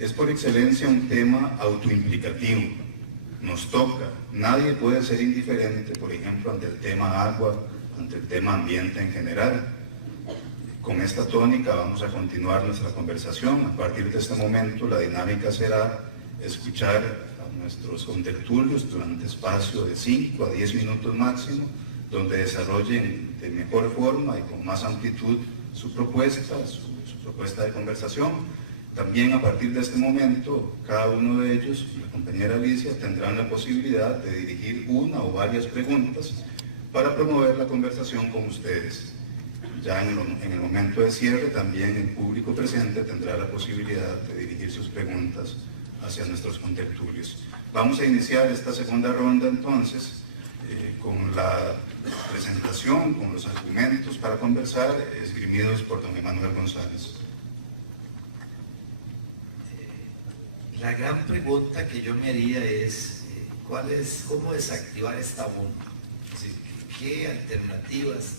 es por excelencia un tema autoimplicativo. Nos toca, nadie puede ser indiferente, por ejemplo, ante el tema agua, ante el tema ambiente en general. Con esta tónica vamos a continuar nuestra conversación. A partir de este momento, la dinámica será escuchar a nuestros contertulios durante espacio de 5 a 10 minutos máximo, donde desarrollen de mejor forma y con más amplitud su propuesta de conversación. También a partir de este momento, cada uno de ellos, la compañera Alicia, tendrán la posibilidad de dirigir una o varias preguntas para promover la conversación con ustedes. Ya en el momento de cierre, también el público presente tendrá la posibilidad de dirigir sus preguntas hacia nuestros contertulios. Vamos a iniciar esta segunda ronda entonces con la presentación, con los argumentos para conversar, esgrimidos por don Emanuel González. La gran pregunta que yo me haría es, ¿cómo desactivar esta bomba? ¿Qué alternativas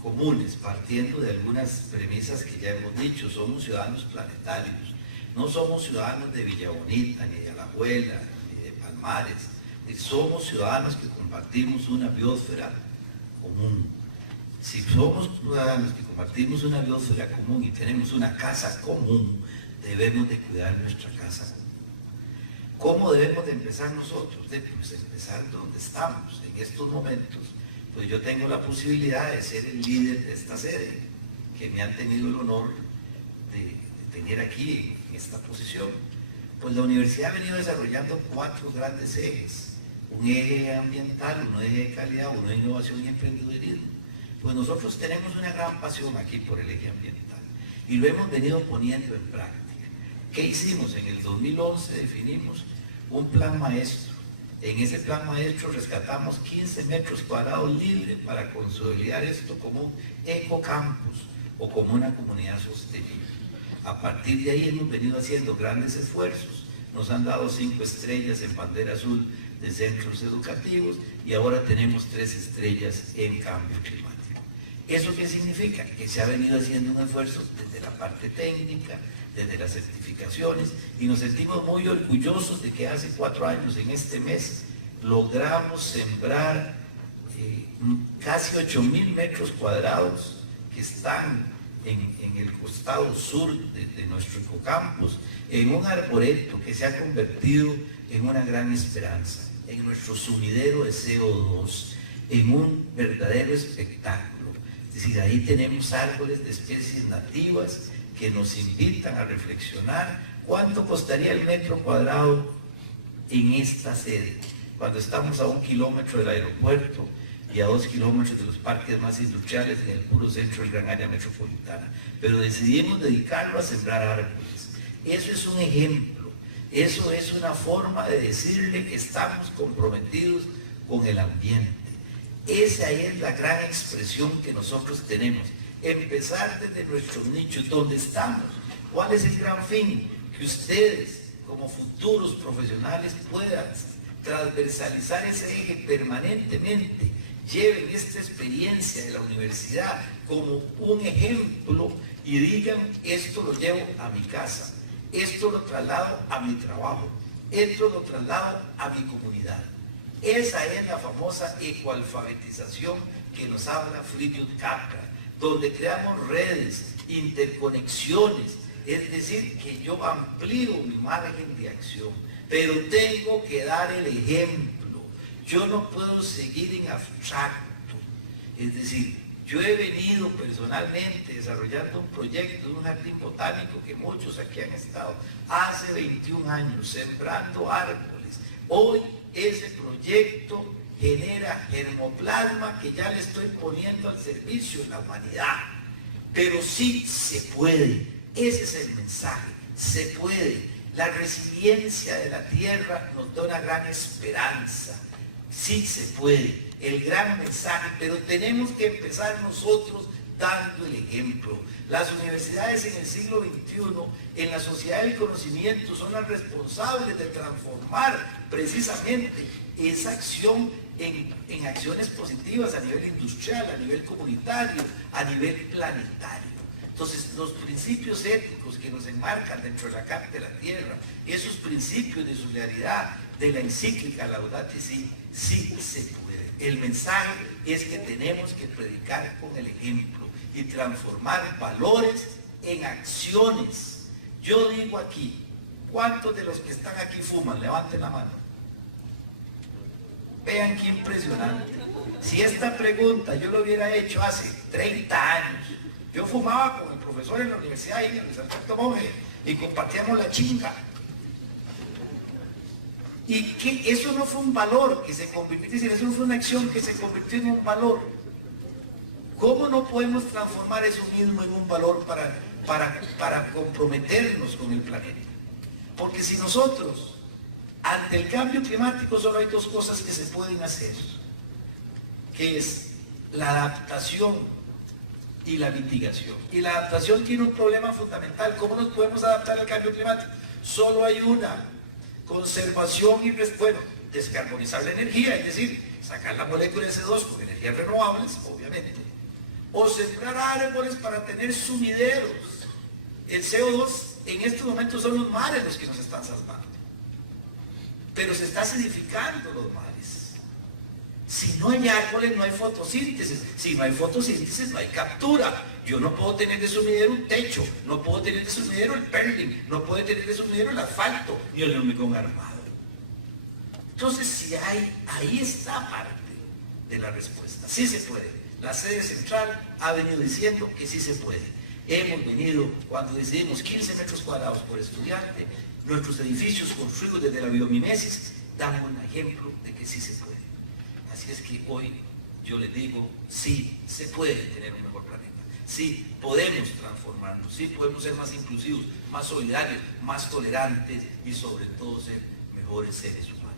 comunes, partiendo de algunas premisas que ya hemos dicho? Somos ciudadanos planetarios, no somos ciudadanos de Villa Bonita, ni de Alajuela, ni de Palmares, somos ciudadanos que compartimos una biosfera común. Si somos ciudadanos que compartimos una biosfera común y tenemos una casa común, debemos de cuidar nuestra casa común. ¿Cómo debemos de empezar nosotros? Pues empezar donde estamos. En estos momentos, pues yo tengo la posibilidad de ser el líder de esta sede, que me han tenido el honor de tener aquí en esta posición. Pues la universidad ha venido desarrollando 4 grandes ejes. Un eje ambiental, un eje de calidad, uno de innovación y emprendedurismo. Pues nosotros tenemos una gran pasión aquí por el eje ambiental y lo hemos venido poniendo en práctica. ¿Qué hicimos? En el 2011 definimos un plan maestro. En ese plan maestro rescatamos 15 metros cuadrados libres para consolidar esto como un ecocampus o como una comunidad sostenible. A partir de ahí hemos venido haciendo grandes esfuerzos. Nos han dado 5 estrellas en bandera azul de centros educativos y ahora tenemos 3 estrellas en cambio climático. ¿Eso qué significa? Que se ha venido haciendo un esfuerzo desde la parte técnica, desde las certificaciones, y nos sentimos muy orgullosos de que hace 4 años, en este mes, logramos sembrar casi 8.000 metros cuadrados que están en el costado sur de nuestro ecocampus, en un arboreto que se ha convertido en una gran esperanza, en nuestro sumidero de CO2, en un verdadero espectáculo. Es decir, ahí tenemos árboles de especies nativas que nos invitan a reflexionar cuánto costaría el metro cuadrado en esta sede, cuando estamos a 1 kilómetro del aeropuerto y a 2 kilómetros de los parques más industriales en el puro centro del gran área metropolitana. Pero decidimos dedicarlo a sembrar árboles. Eso es un ejemplo, eso es una forma de decirle que estamos comprometidos con el ambiente. Esa es la gran expresión que nosotros tenemos. Empezar desde nuestros nichos, donde estamos. ¿Cuál es el gran fin? Que ustedes, como futuros profesionales, puedan transversalizar ese eje permanentemente. Lleven esta experiencia de la universidad como un ejemplo y digan, esto lo llevo a mi casa, esto lo traslado a mi trabajo, esto lo traslado a mi comunidad. Esa es la famosa ecoalfabetización que nos habla Friedrich Capra, donde creamos redes, interconexiones, es decir, que yo amplío mi margen de acción, pero tengo que dar el ejemplo. Yo no puedo seguir en abstracto, es decir, yo he venido personalmente desarrollando un proyecto de un jardín botánico que muchos aquí han estado hace 21 años, sembrando árboles. Hoy ese proyecto genera germoplasma que ya le estoy poniendo al servicio de la humanidad. Pero sí se puede, ese es el mensaje, se puede. La resiliencia de la tierra nos da una gran esperanza. Sí se puede, el gran mensaje, pero tenemos que empezar nosotros dando el ejemplo. Las universidades en el siglo XXI, en la sociedad del conocimiento, son las responsables de transformar precisamente esa acción en acciones positivas a nivel industrial, a nivel comunitario, a nivel planetario. Entonces, los principios éticos que nos enmarcan dentro de la Carta de la Tierra, esos principios de solidaridad de la encíclica Laudato Si, sí se puede. El mensaje es que tenemos que predicar con el ejemplo y transformar valores en acciones. Yo digo aquí, ¿cuántos de los que están aquí fuman? Levanten la mano. Vean qué impresionante. Si esta pregunta yo lo hubiera hecho hace 30 años, yo fumaba con el profesor en la universidad y en el Santo Monje y compartíamos la chinga. Y que eso no fue un valor que se convirtió, es decir, eso no fue una acción que se convirtió en un valor. ¿Cómo no podemos transformar eso mismo en un valor para comprometernos con el planeta? Porque si nosotros, ante el cambio climático, solo hay 2 cosas que se pueden hacer, que es la adaptación y la mitigación. Y la adaptación tiene un problema fundamental. ¿Cómo nos podemos adaptar al cambio climático? Solo hay una: conservación y bueno, descarbonizar la energía, es decir, sacar la molécula de CO2 con energías renovables, obviamente, o sembrar árboles para tener sumideros. El CO2 en estos momentos son los mares los que nos están salvando, pero se está acidificando los mares. Si no hay árboles, no hay fotosíntesis. Si no hay fotosíntesis, no hay captura. Yo no puedo tener de sumidero un techo, no puedo tener de sumidero el perling, no puedo tener de sumidero el asfalto, ni el hormigón armado. Entonces, si hay, ahí está parte de la respuesta. Sí se puede. La sede central ha venido diciendo que sí se puede. Hemos venido, cuando decidimos 15 metros cuadrados por estudiante, nuestros edificios construidos desde la biomimesis dan un ejemplo de que sí se puede. Así es que hoy yo les digo, sí, se puede tener un mejor planeta. sí podemos transformarnos, sí podemos ser más inclusivos, más solidarios, más tolerantes y sobre todo ser mejores seres humanos.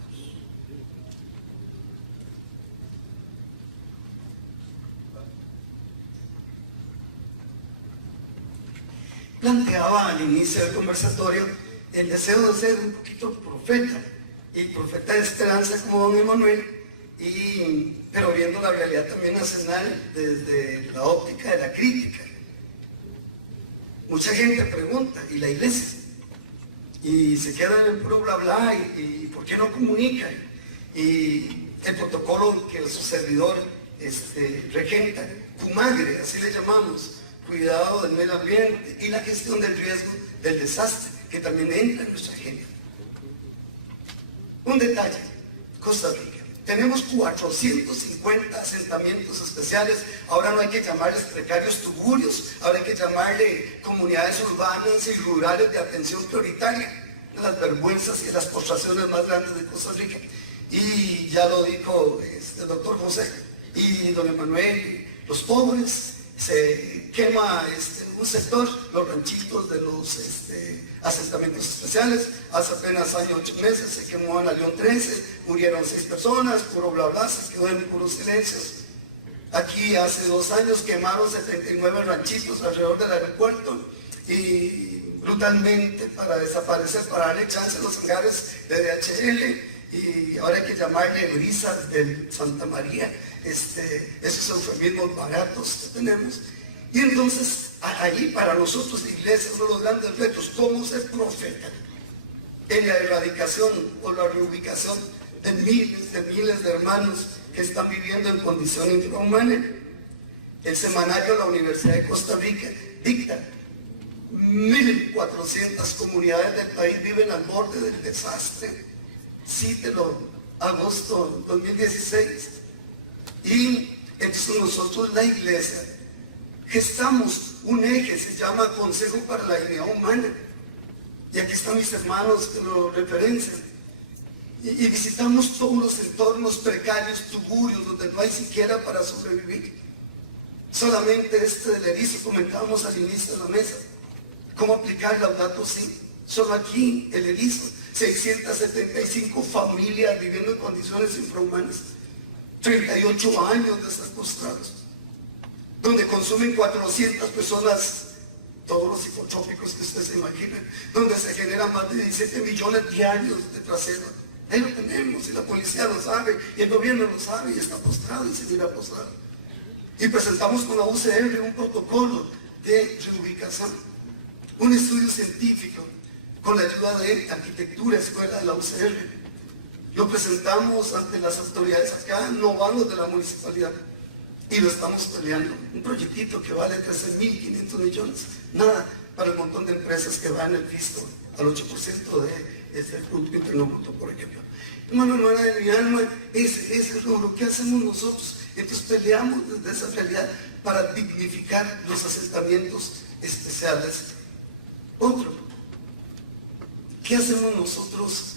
Planteaba al inicio del conversatorio el deseo de ser un poquito profeta, y profeta de esperanza como don Emanuel, pero viendo la realidad también nacional desde la óptica de la crítica. Mucha gente pregunta, ¿y la iglesia? Y se queda en el puro bla bla, y ¿por qué no comunica? Y el protocolo que su servidor regenta, CUMAGRE, así le llamamos, cuidado del medio ambiente y la gestión del riesgo del desastre, que también entra en nuestra agenda. Un detalle, Costa Rica. Tenemos 450 asentamientos especiales, ahora no hay que llamarles precarios tugurios, ahora hay que llamarle comunidades urbanas y rurales de atención prioritaria, de las vergüenzas y las postraciones más grandes de Costa Rica. Y ya lo dijo el doctor José y don Emanuel, los pobres, se quema un sector, los ranchitos de los asentamientos especiales. Hace apenas año 8 meses se quemó en la León 13, murieron 6 personas, puro bla bla, se quedó en puros silencios. Aquí hace 2 años quemaron 79 ranchitos alrededor del aeropuerto y brutalmente para desaparecer, para darle chance a los hangares de DHL, y ahora hay que llamarle brisas del Santa María, esos eufemismos baratos que tenemos. Y entonces, allí para nosotros, la iglesia, uno de los grandes retos, cómo ser profeta en la erradicación o la reubicación de miles de hermanos que están viviendo en condición infrahumana. El semanario de la Universidad de Costa Rica dicta 1.400 comunidades del país viven al borde del desastre. Cítelo, agosto 2016. Y entonces nosotros, la iglesia, gestamos un eje, se llama Consejo para la Dignidad Humana. Y aquí están mis hermanos que lo referencian. Y visitamos todos los entornos precarios, tugurios, donde no hay siquiera para sobrevivir. Solamente del erizo comentábamos al inicio de la mesa. ¿Cómo aplicar Laudato Si? Solo aquí, el erizo, 675 familias viviendo en condiciones infrahumanas. 38 años de estar postrados, donde consumen 400 personas todos los psicotrópicos que ustedes se imaginan, donde se generan más de 17 millones diarios de traseros. Ahí lo tenemos, y la policía lo sabe, y el gobierno lo sabe, y está postrado y seguirá postrado. Y presentamos con la UCR un protocolo de reubicación, un estudio científico con la ayuda de Arquitectura Escuela de la UCR. Lo presentamos ante las autoridades acá, no vamos de la municipalidad, y lo estamos peleando. Un proyectito que vale 13.500 millones, nada para el montón de empresas que van el fisco al 8% de Producto Interno Bruto, por ejemplo. Hermano, no era de mi alma, ese es lo que hacemos nosotros. Entonces peleamos desde esa realidad para dignificar los asentamientos especiales. Otro, ¿qué hacemos nosotros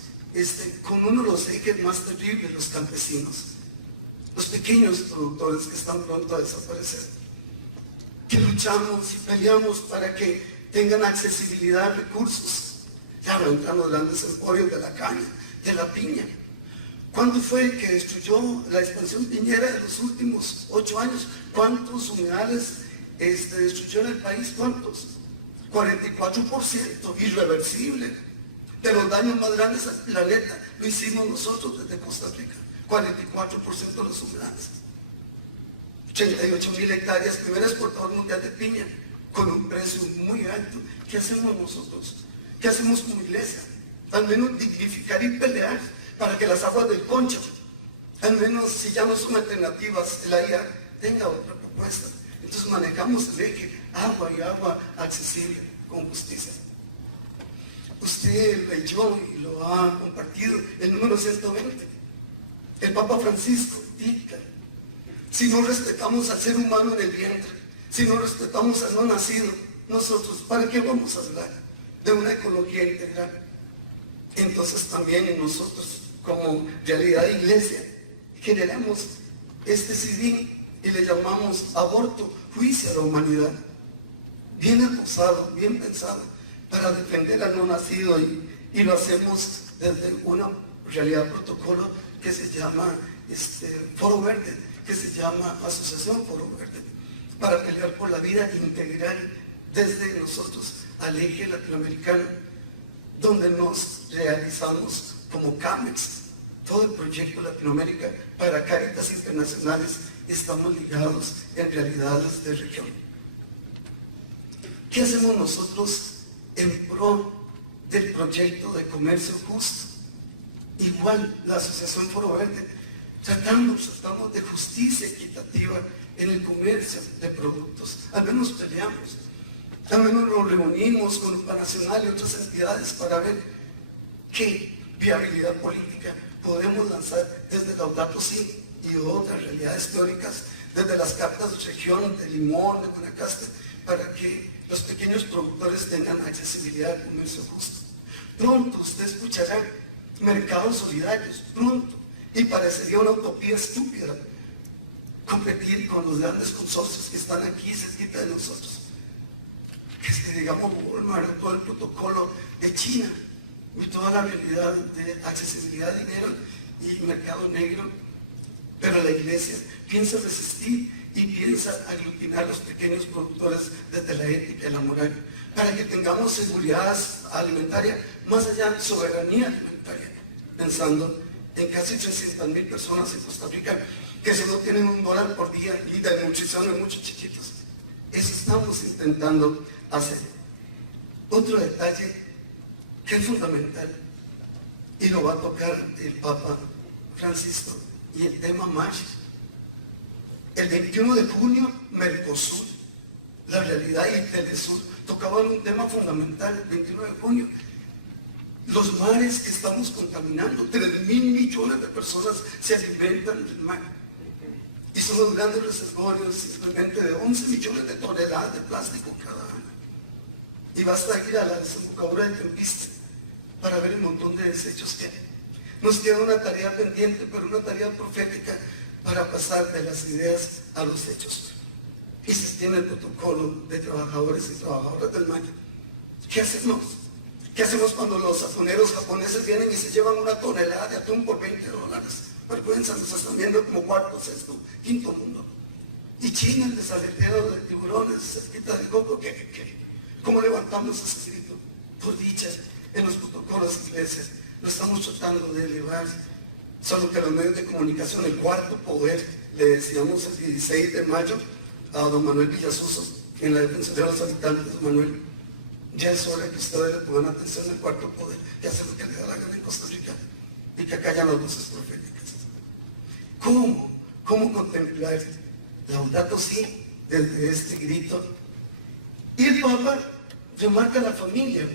con uno de los ejes más terribles, los campesinos, los pequeños productores que están pronto a desaparecer? Que luchamos y peleamos para que tengan accesibilidad a recursos. Ya no entran los grandes emporios de la caña, de la piña. ¿Cuándo fue que destruyó la expansión piñera de los últimos 8 años? ¿Cuántos humedales destruyó en el país? ¿Cuántos? 44%, irreversible. De los daños más grandes al planeta lo hicimos nosotros desde Costa Rica. 44% de los humedales. 88.000 hectáreas, primer exportador mundial de piña, con un precio muy alto. ¿Qué hacemos nosotros? ¿Qué hacemos como iglesia? Al menos dignificar y pelear para que las aguas del Concho, al menos si ya no son alternativas, la IA tenga otra propuesta. Entonces manejamos el eje agua y agua accesible con justicia. Usted leyó y lo ha compartido el número 120. El Papa Francisco dicta: si no respetamos al ser humano en el vientre, si no respetamos al no nacido, nosotros, ¿para qué vamos a hablar de una ecología integral? Entonces también nosotros, como realidad de iglesia, generamos este CD y le llamamos aborto, juicio a la humanidad. Bien acusado, bien pensado, para defender al no nacido, y lo hacemos desde una realidad protocolo que se llama Foro Verde, que se llama Asociación Foro Verde, para pelear por la vida integral desde nosotros al eje latinoamericano, donde nos realizamos como CAMEX, todo el proyecto Latinoamérica para Cáritas Internacionales, estamos ligados en realidades de región. ¿Qué hacemos nosotros en pro del proyecto de comercio justo? Igual la Asociación Foro Verde, tratamos de justicia equitativa en el comercio de productos. Al menos peleamos, al menos nos reunimos con UPA Nacional y otras entidades para ver qué viabilidad política podemos lanzar desde Laudato Si y otras realidades teóricas, desde las cartas de región, de Limón, de Guanacaste, para que los pequeños productores tengan accesibilidad al comercio justo. Pronto usted escuchará mercados solidarios, pronto, y parecería una utopía estúpida competir con los grandes consorcios que están aquí cerquita de nosotros, que digamos Walmart, todo el protocolo de China y toda la realidad de accesibilidad a dinero y mercado negro. Pero la Iglesia piensa resistir y piensa aglutinar a los pequeños productores desde la ética y la moral, para que tengamos seguridad alimentaria, más allá de soberanía alimentaria, pensando en casi 300,000 personas en Costa Rica que solo tienen $1 por día y de nutrición de muchos chiquitos. Eso estamos intentando hacer. Otro detalle que es fundamental, y lo va a tocar el Papa Francisco, y el tema MASH. El 21 de junio, Mercosur, la realidad, y Telesur tocaban un tema fundamental. El 21 de junio, los mares que estamos contaminando, 3.000 millones de personas se alimentan del mar, y son los grandes reservorios simplemente de 11 millones de toneladas de plástico cada año. Y basta ir a la desembocadura de Tempiste para ver el montón de desechos que hay. Nos queda una tarea pendiente, pero una tarea profética para pasar de las ideas a los hechos. Y se tiene el protocolo de trabajadores y trabajadoras del mar. ¿Qué hacemos? ¿Qué hacemos cuando los atuneros japoneses vienen y se llevan una tonelada de atún por $20? Vergüenza, nos están viendo como cuarto, sexto, quinto mundo. Y China, el desaleteo de tiburones, cerquita de Coco, ¿cómo levantamos ese grito? Por dicha, en los protocolos ingleses lo estamos tratando de elevar, solo que los medios de comunicación, el cuarto poder, le decíamos el 16 de mayo a don Manuel Villasuso, en la defensa de los habitantes. Don Manuel, ya es hora que ustedes le pongan atención al cuarto poder, que hace lo que le da la gana en Costa Rica, y que callan las voces proféticas. ¿Cómo contemplar Laudato Si desde este grito? Y el Papa remarca la familia,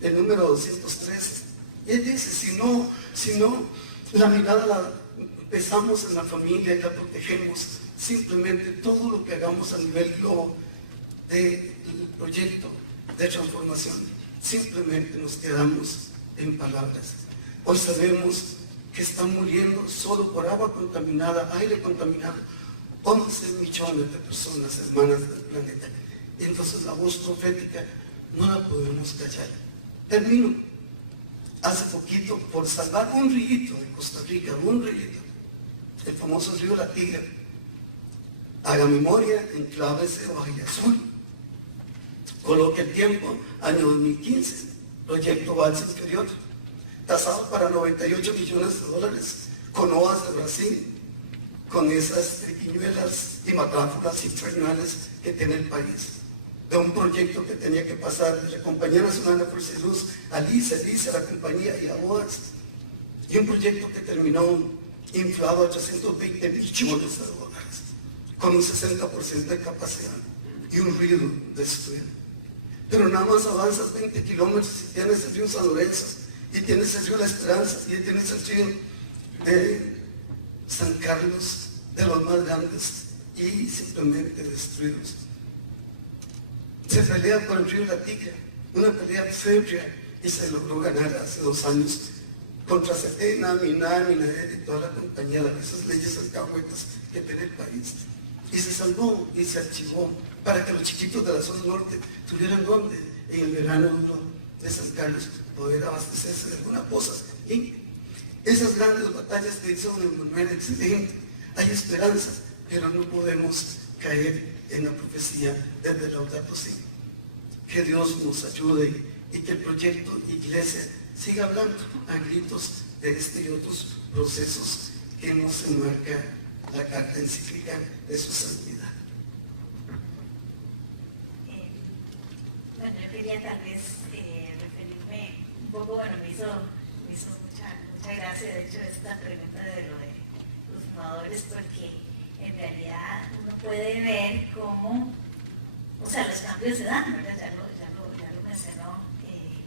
el número 213. Y él dice, si no, la mirada la empezamos en la familia y la protegemos, simplemente todo lo que hagamos a nivel globo del proyecto de transformación, simplemente nos quedamos en palabras. Hoy sabemos que están muriendo solo por agua contaminada, aire contaminado, 11 millones de personas, hermanas del planeta. Y entonces la voz profética no la podemos callar. Termino. Hace poquito, por salvar un río de Costa Rica, el famoso río La Tigra, haga memoria en claves de Valle Azul. Coloque el tiempo, año 2015, proyecto Balsa Inferior, tasado para $98 millones, con ovas de Brasil, con esas triquiñuelas y matáforas infernales que tiene el país. De un proyecto que tenía que pasar de la Compañía Nacional de Fuerza y Luz a LICE, a la compañía y a OAS, y un proyecto que terminó inflado a $820 millones, con un 60% de capacidad y un ruido destruido. Pero nada más avanzas 20 kilómetros y tienes el río San Lorenzo, y tienes el río La Esperanza, y tienes el río de San Carlos, de los más grandes, y simplemente destruidos. Se pelea por el río La Tigra, una pelea férrea, y se logró ganar hace 2 años contra Setena, Minar, Minader y toda la compañía de esas leyes alcahuetas que tiene el país. y se salvó y se archivó para que los chiquitos de la zona norte tuvieran donde en el verano duro de San Carlos poder abastecerse de alguna cosa. Y esas grandes batallas que hizo don Emanuel, excelente, hay esperanza, pero no podemos caer en la profecía desde Laudato Si. Que Dios nos ayude y que el proyecto Iglesia siga hablando a gritos de este y otros procesos que nos enmarca la carta encíclica de su santidad. Bueno, yo quería tal vez referirme un poco, bueno, me hizo mucha gracia, de hecho, esta pregunta de lo de los fundadores, porque en realidad uno puede ver cómo, o sea, los cambios se dan, ¿verdad? Ya lo mencionó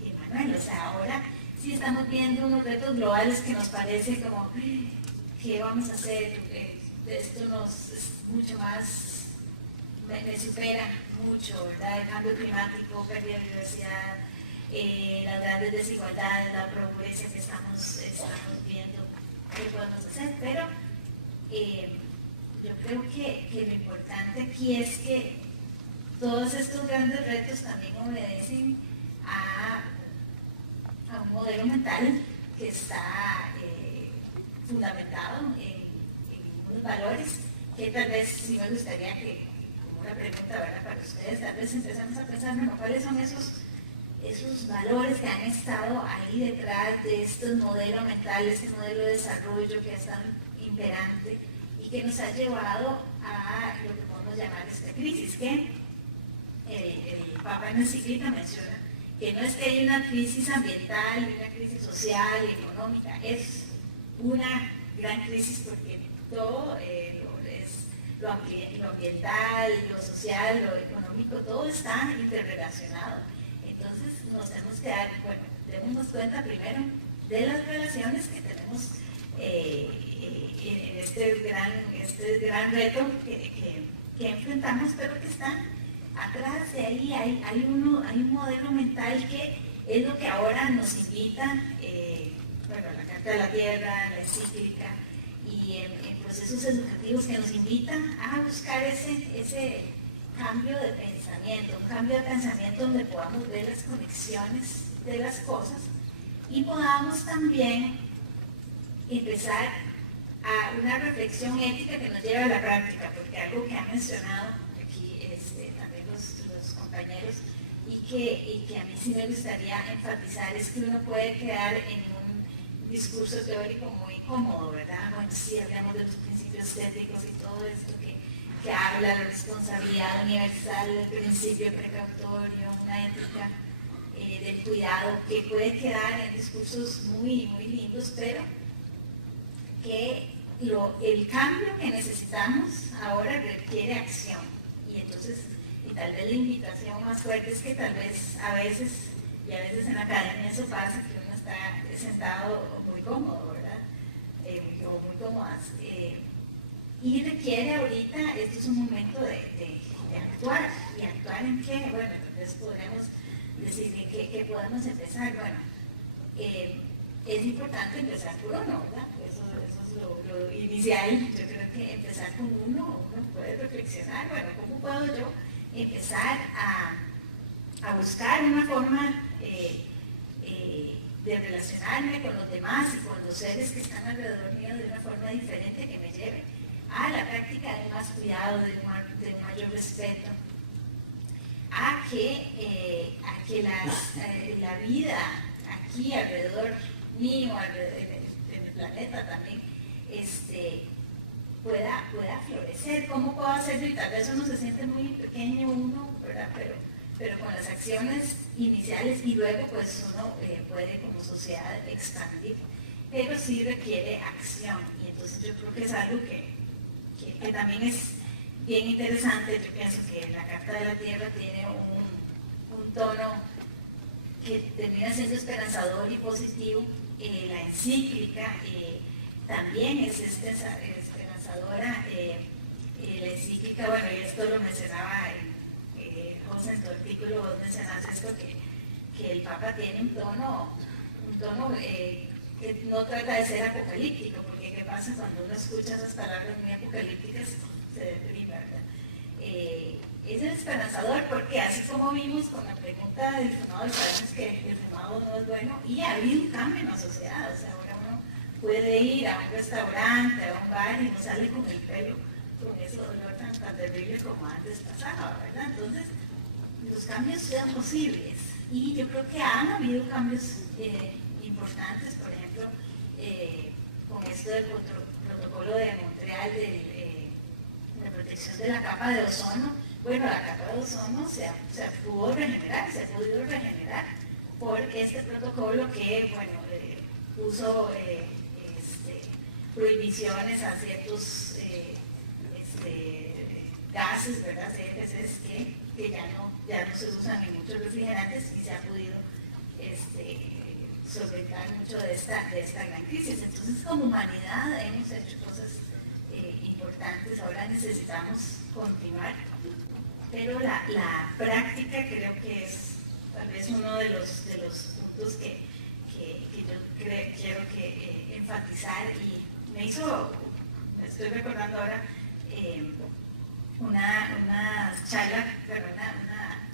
Emanuel, o sea, ahora sí estamos viendo unos retos globales que nos parece como, ¿qué vamos a hacer? Esto nos es mucho más, me supera mucho, ¿verdad? El cambio climático, pérdida de biodiversidad, las grandes desigualdades, la pobreza que estamos viendo, qué podemos hacer, pero yo creo que lo importante aquí es que todos estos grandes retos también obedecen a un modelo mental que está fundamentado en unos valores que tal vez sí me gustaría que, como una pregunta, ¿verdad?, para ustedes, tal vez empezamos a pensar, bueno, ¿cuáles son esos valores que han estado ahí detrás de este modelo mental, este modelo de desarrollo que es tan imperante y que nos ha llevado a lo que podemos llamar esta crisis, que el Papa en la encíclica menciona que no es que haya una crisis ambiental, una crisis social y económica, es una gran crisis porque todo lo ambiental, lo social, lo económico, todo está interrelacionado. Entonces nos tenemos que démonos cuenta primero de las relaciones que tenemos en este gran reto que enfrentamos, pero que están atrás de ahí, hay un modelo mental que es lo que ahora nos invita, la Carta de la Tierra, la encíclica, y en procesos educativos que nos invitan a buscar ese cambio de pensamiento, un cambio de pensamiento donde podamos ver las conexiones de las cosas y podamos también empezar a una reflexión ética que nos lleve a la práctica, porque algo que han mencionado aquí también los compañeros y que a mí sí me gustaría enfatizar es que uno puede quedar en un discurso teórico muy cómodo, ¿verdad? Bueno, sí, hablamos de los principios éticos y todo esto que habla de la responsabilidad universal, el principio precautorio, una ética del cuidado, que puede quedar en discursos muy, muy lindos, pero que el cambio que necesitamos ahora requiere acción. Y entonces, y tal vez la invitación más fuerte es que tal vez a veces en la academia eso pasa, que uno está sentado muy cómodo, ¿verdad? O muy cómodas. Y requiere ahorita, esto es un momento de actuar. ¿Y actuar en qué? Bueno, entonces podremos decir que podemos empezar. Bueno, es importante empezar por uno, ¿verdad? Eso es lo inicial. Yo creo que empezar con uno puede reflexionar, bueno, ¿cómo puedo yo empezar a buscar una forma de relacionarme con los demás y con los seres que están alrededor mío de una forma diferente que me lleve a la práctica de más cuidado, de un mayor respeto, a que la vida aquí alrededor mío, en el planeta también, pueda florecer. ¿Cómo puedo hacerlo? Y tal vez uno se siente muy pequeño ¿verdad? Pero con las acciones iniciales y luego pues uno puede como sociedad expandir, pero sí requiere acción. Y entonces yo creo que es algo que también es bien interesante. Yo pienso que la Carta de la Tierra tiene un tono que termina siendo esperanzador y positivo. La encíclica también es esperanzadora. La encíclica, bueno, y esto lo mencionaba José en tu artículo, vos mencionas esto, que el Papa tiene un tono que no trata de ser apocalíptico, porque ¿qué pasa cuando uno escucha esas palabras muy apocalípticas? se deprima, ¿verdad? Es esperanzador porque así como vimos con la pregunta del fumado, sabemos que el fumado no es bueno y ha habido un cambio en la sociedad, o sea, ahora uno puede ir a un restaurante, a un bar y no sale con el pelo, con ese olor tan terrible como antes pasaba, ¿verdad? Entonces, los cambios sean posibles y yo creo que han habido cambios importantes, por ejemplo, con esto del protocolo de Montreal de protección de la capa de ozono. Bueno, la capa de ozono se pudo regenerar, se ha podido regenerar por este protocolo que, bueno, puso prohibiciones a ciertos gases, ¿verdad? CFCs que ya no se usan en muchos refrigerantes y se ha podido solventar mucho de esta gran crisis. Entonces, como humanidad hemos hecho cosas importantes, ahora necesitamos continuar, pero la práctica creo que es tal vez uno de los puntos que yo quiero enfatizar y me estoy recordando ahora una charla,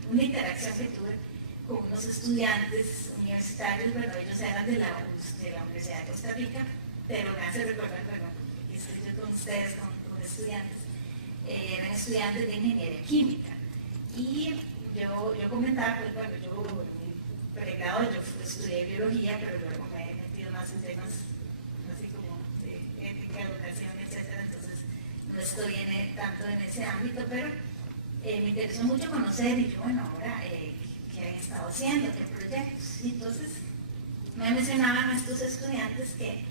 una interacción que tuve con unos estudiantes universitarios, bueno, ellos eran de la Universidad de Costa Rica, pero me hace recordar, bueno, estoy yo con ustedes, con estudiantes, eran estudiantes de ingeniería química, y yo comentaba, pues bueno, yo pregrado, yo estudié biología, pero luego me he metido más en temas así como de ética, educación, etcétera, entonces no estoy tanto en ese ámbito, pero me interesó mucho conocer y yo, bueno, ahora, ¿qué han estado haciendo? ¿Qué proyectos? Y entonces me mencionaban estos estudiantes que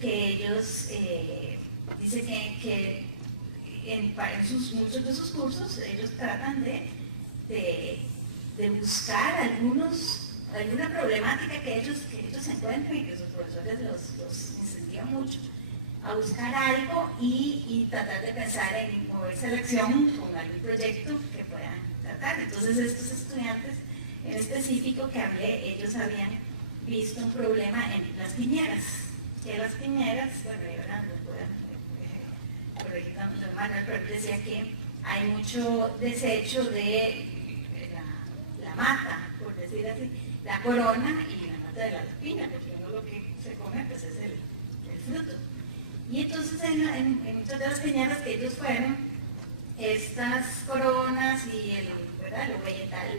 ellos dicen que en muchos de sus cursos ellos tratan de buscar alguna problemática que ellos encuentran y que sus profesores los incentivan mucho a buscar algo y tratar de pensar en moverse a la acción con algún proyecto que puedan tratar. Entonces estos estudiantes en específico que hablé, ellos habían visto un problema en las piñeras, que las piñeras, bueno, yo hablando, pero decía que hay mucho desecho de la mata, por decir así, la corona y la mata de la piña, porque uno lo que se come pues es el fruto. Y entonces en muchas de las piñeras que ellos fueron, estas coronas y lo vegetal,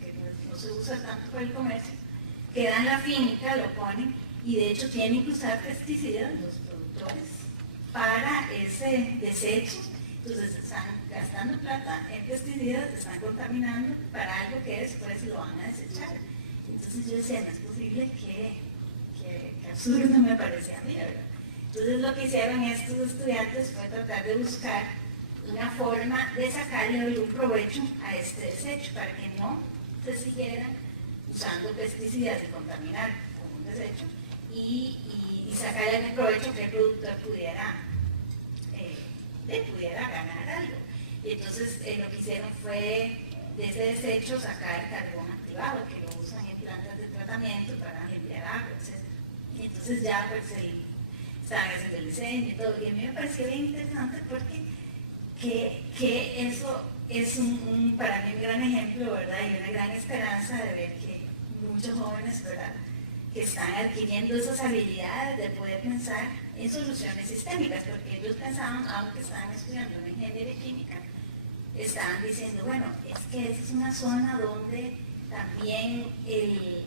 que no se usa tanto para el comercio, quedan en la finca, lo ponen, y de hecho tienen que usar pesticidas los productores para ese desecho. Entonces están gastando plata en pesticidas, están contaminando para algo que después lo van a desechar. Entonces yo decía, no es posible que absurdo me parecía a mí, ¿verdad? Entonces lo que hicieron estos estudiantes fue tratar de buscar una forma de sacarle algún provecho a este desecho para que no se siguieran usando pesticidas y contaminar como un desecho y sacarle algún provecho que el productor pudiera ganar algo. Y entonces lo que hicieron fue de ese desecho sacar carbón activado, que lo usan en plantas de tratamiento para limpiar agua, etc. Y entonces ya pues estaban haciendo el diseño y todo. Y a mí me pareció bien interesante porque que eso es para mí un gran ejemplo, ¿verdad? Y una gran esperanza de ver que muchos jóvenes, ¿verdad?, que están adquiriendo esas habilidades de poder pensar en soluciones sistémicas, porque ellos pensaban, aunque estaban estudiando una ingeniería química, estaban diciendo, bueno, es que esa es una zona donde también el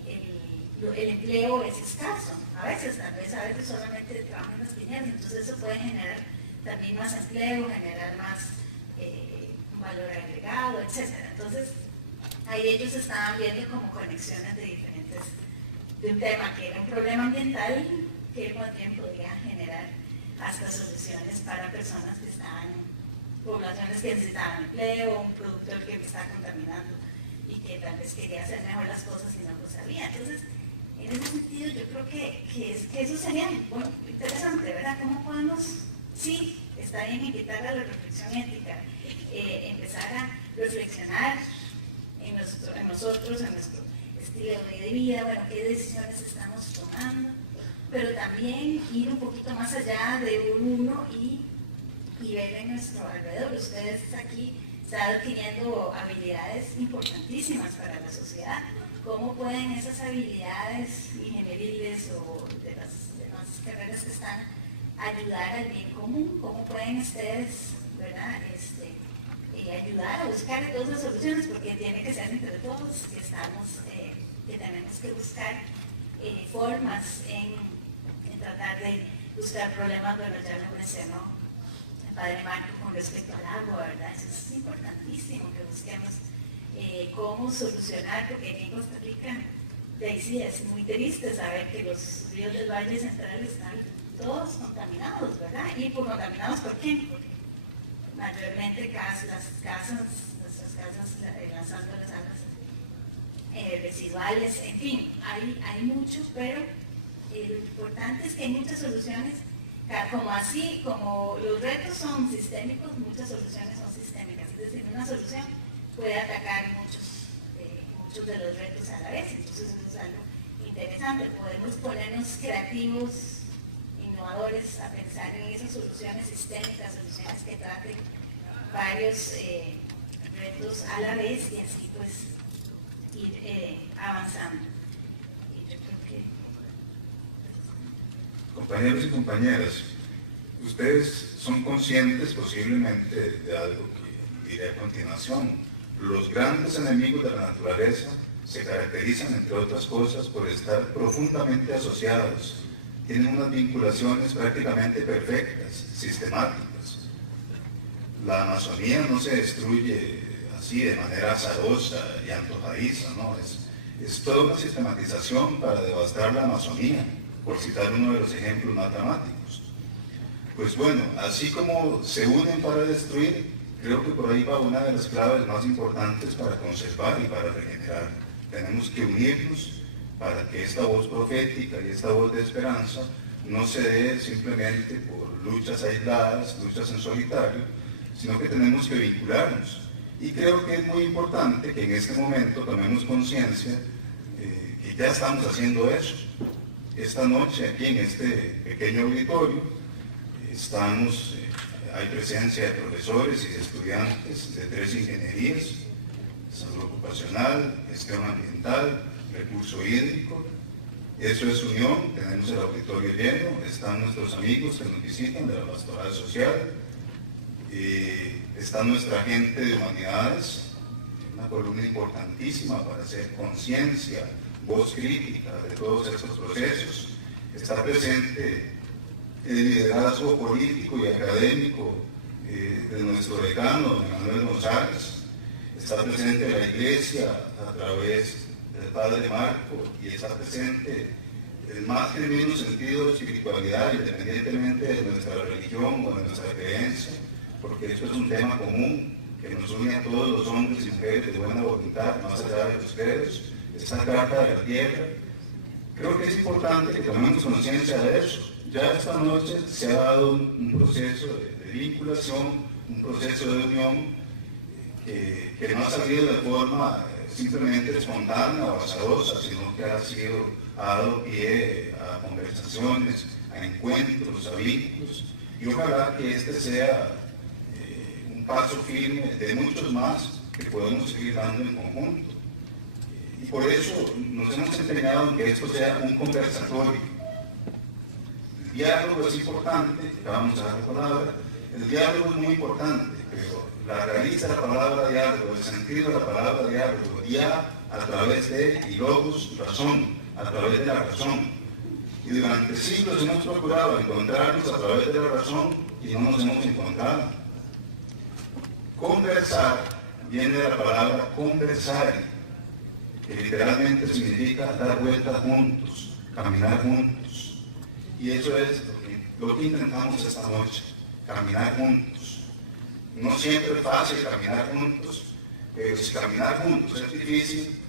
empleo es escaso, a veces solamente trabajan en las piñeras, entonces eso puede generar también más empleo, generar más valor agregado, etc. Entonces, ahí ellos estaban viendo como conexiones de un tema que era un problema ambiental, que más bien podría generar hasta soluciones para personas que estaban, poblaciones que necesitaban empleo, un productor que está contaminando y que tal vez quería hacer mejor las cosas y no lo sabía. Entonces, en ese sentido, yo creo que eso sería interesante, ¿verdad? ¿Cómo podemos, sí, está bien invitar a la reflexión ética, empezar a reflexionar en nosotros, en nuestro estilo de vida, bueno, qué decisiones estamos tomando, pero también ir un poquito más allá de uno y y ver en nuestro alrededor. Ustedes aquí están adquiriendo habilidades importantísimas para la sociedad. ¿Cómo pueden esas habilidades ingenieriles o de las demás carreras que están ayudar al bien común? ¿Cómo pueden ustedes, ¿verdad? Ayudar a buscar todas las soluciones? Porque tiene que ser entre todos que estamos, que tenemos que buscar formas en tratar de buscar problemas. Bueno, ya lo mencionó el padre Marco con respecto al agua, ¿verdad? Eso es importantísimo, que busquemos cómo solucionar, porque aquí en Costa Rica, de ahí sí es muy triste saber que los ríos del Valle Central están todos contaminados, ¿verdad? ¿Y por contaminados por quién? Porque mayormente nuestras casas lanzando las aguas residuales, en fin, hay mucho, pero lo importante es que hay muchas soluciones, como los retos son sistémicos, muchas soluciones son sistémicas, es decir, una solución puede atacar muchos de los retos a la vez, entonces eso es algo interesante. Podemos ponernos creativos, innovadores, a pensar en esas soluciones sistémicas, soluciones que traten varios retos a la vez y así pues ir avanzando. Y yo creo que... Compañeros y compañeras, ustedes son conscientes posiblemente de algo que diré a continuación. Los grandes enemigos de la naturaleza se caracterizan, entre otras cosas, por estar profundamente asociados. Tienen unas vinculaciones prácticamente perfectas, sistemáticas. La Amazonía no se destruye así de manera azarosa y antojadiza, ¿no? Es toda una sistematización para devastar la Amazonía, por citar uno de los ejemplos más dramáticos. Pues bueno, así como se unen para destruir, creo que por ahí va una de las claves más importantes para conservar y para regenerar. Tenemos que unirnos para que esta voz profética y esta voz de esperanza no se dé simplemente por luchas aisladas, luchas en solitario, sino que tenemos que vincularnos. Y creo que es muy importante que en este momento tomemos conciencia que ya estamos haciendo eso. Esta noche aquí en este pequeño auditorio hay presencia de profesores y de estudiantes de 3 ingenierías: salud ocupacional, gestión ambiental, recurso hídrico. Eso es unión, tenemos el auditorio lleno, están nuestros amigos que nos visitan de la pastoral social, está nuestra gente de humanidades, una columna importantísima para hacer conciencia, voz crítica de todos estos procesos. Está presente el liderazgo político y académico de nuestro decano, don Manuel González. Está presente la Iglesia a través del Padre Marco, y está presente el más genuino sentido de espiritualidad, independientemente de nuestra religión o de nuestra creencia, porque esto es un tema común que nos une a todos los hombres y mujeres de buena voluntad, más allá de los credos. Esta carta de la tierra, creo que es importante que tomemos conciencia de eso. Ya esta noche se ha dado un proceso de vinculación, un proceso de unión que no ha salido de forma simplemente espontánea o azarosa, sino que ha dado pie a conversaciones, a encuentros, a vínculos, y ojalá que este sea un paso firme de muchos más que podemos seguir dando en conjunto. Y por eso nos hemos empeñado en que esto sea un conversatorio. El diálogo es importante, vamos a dar la palabra, el diálogo es muy importante, pero la raíz de la palabra diálogo, el sentido de la palabra diálogo, ya a través de, y logos, razón, a través de la razón. Y durante siglos hemos procurado encontrarnos a través de la razón y no nos hemos encontrado. Conversar viene de la palabra conversare, que literalmente significa dar vueltas juntos, caminar juntos. Y eso es lo que intentamos esta noche, caminar juntos. No siempre es fácil caminar juntos, pero si caminar juntos es difícil,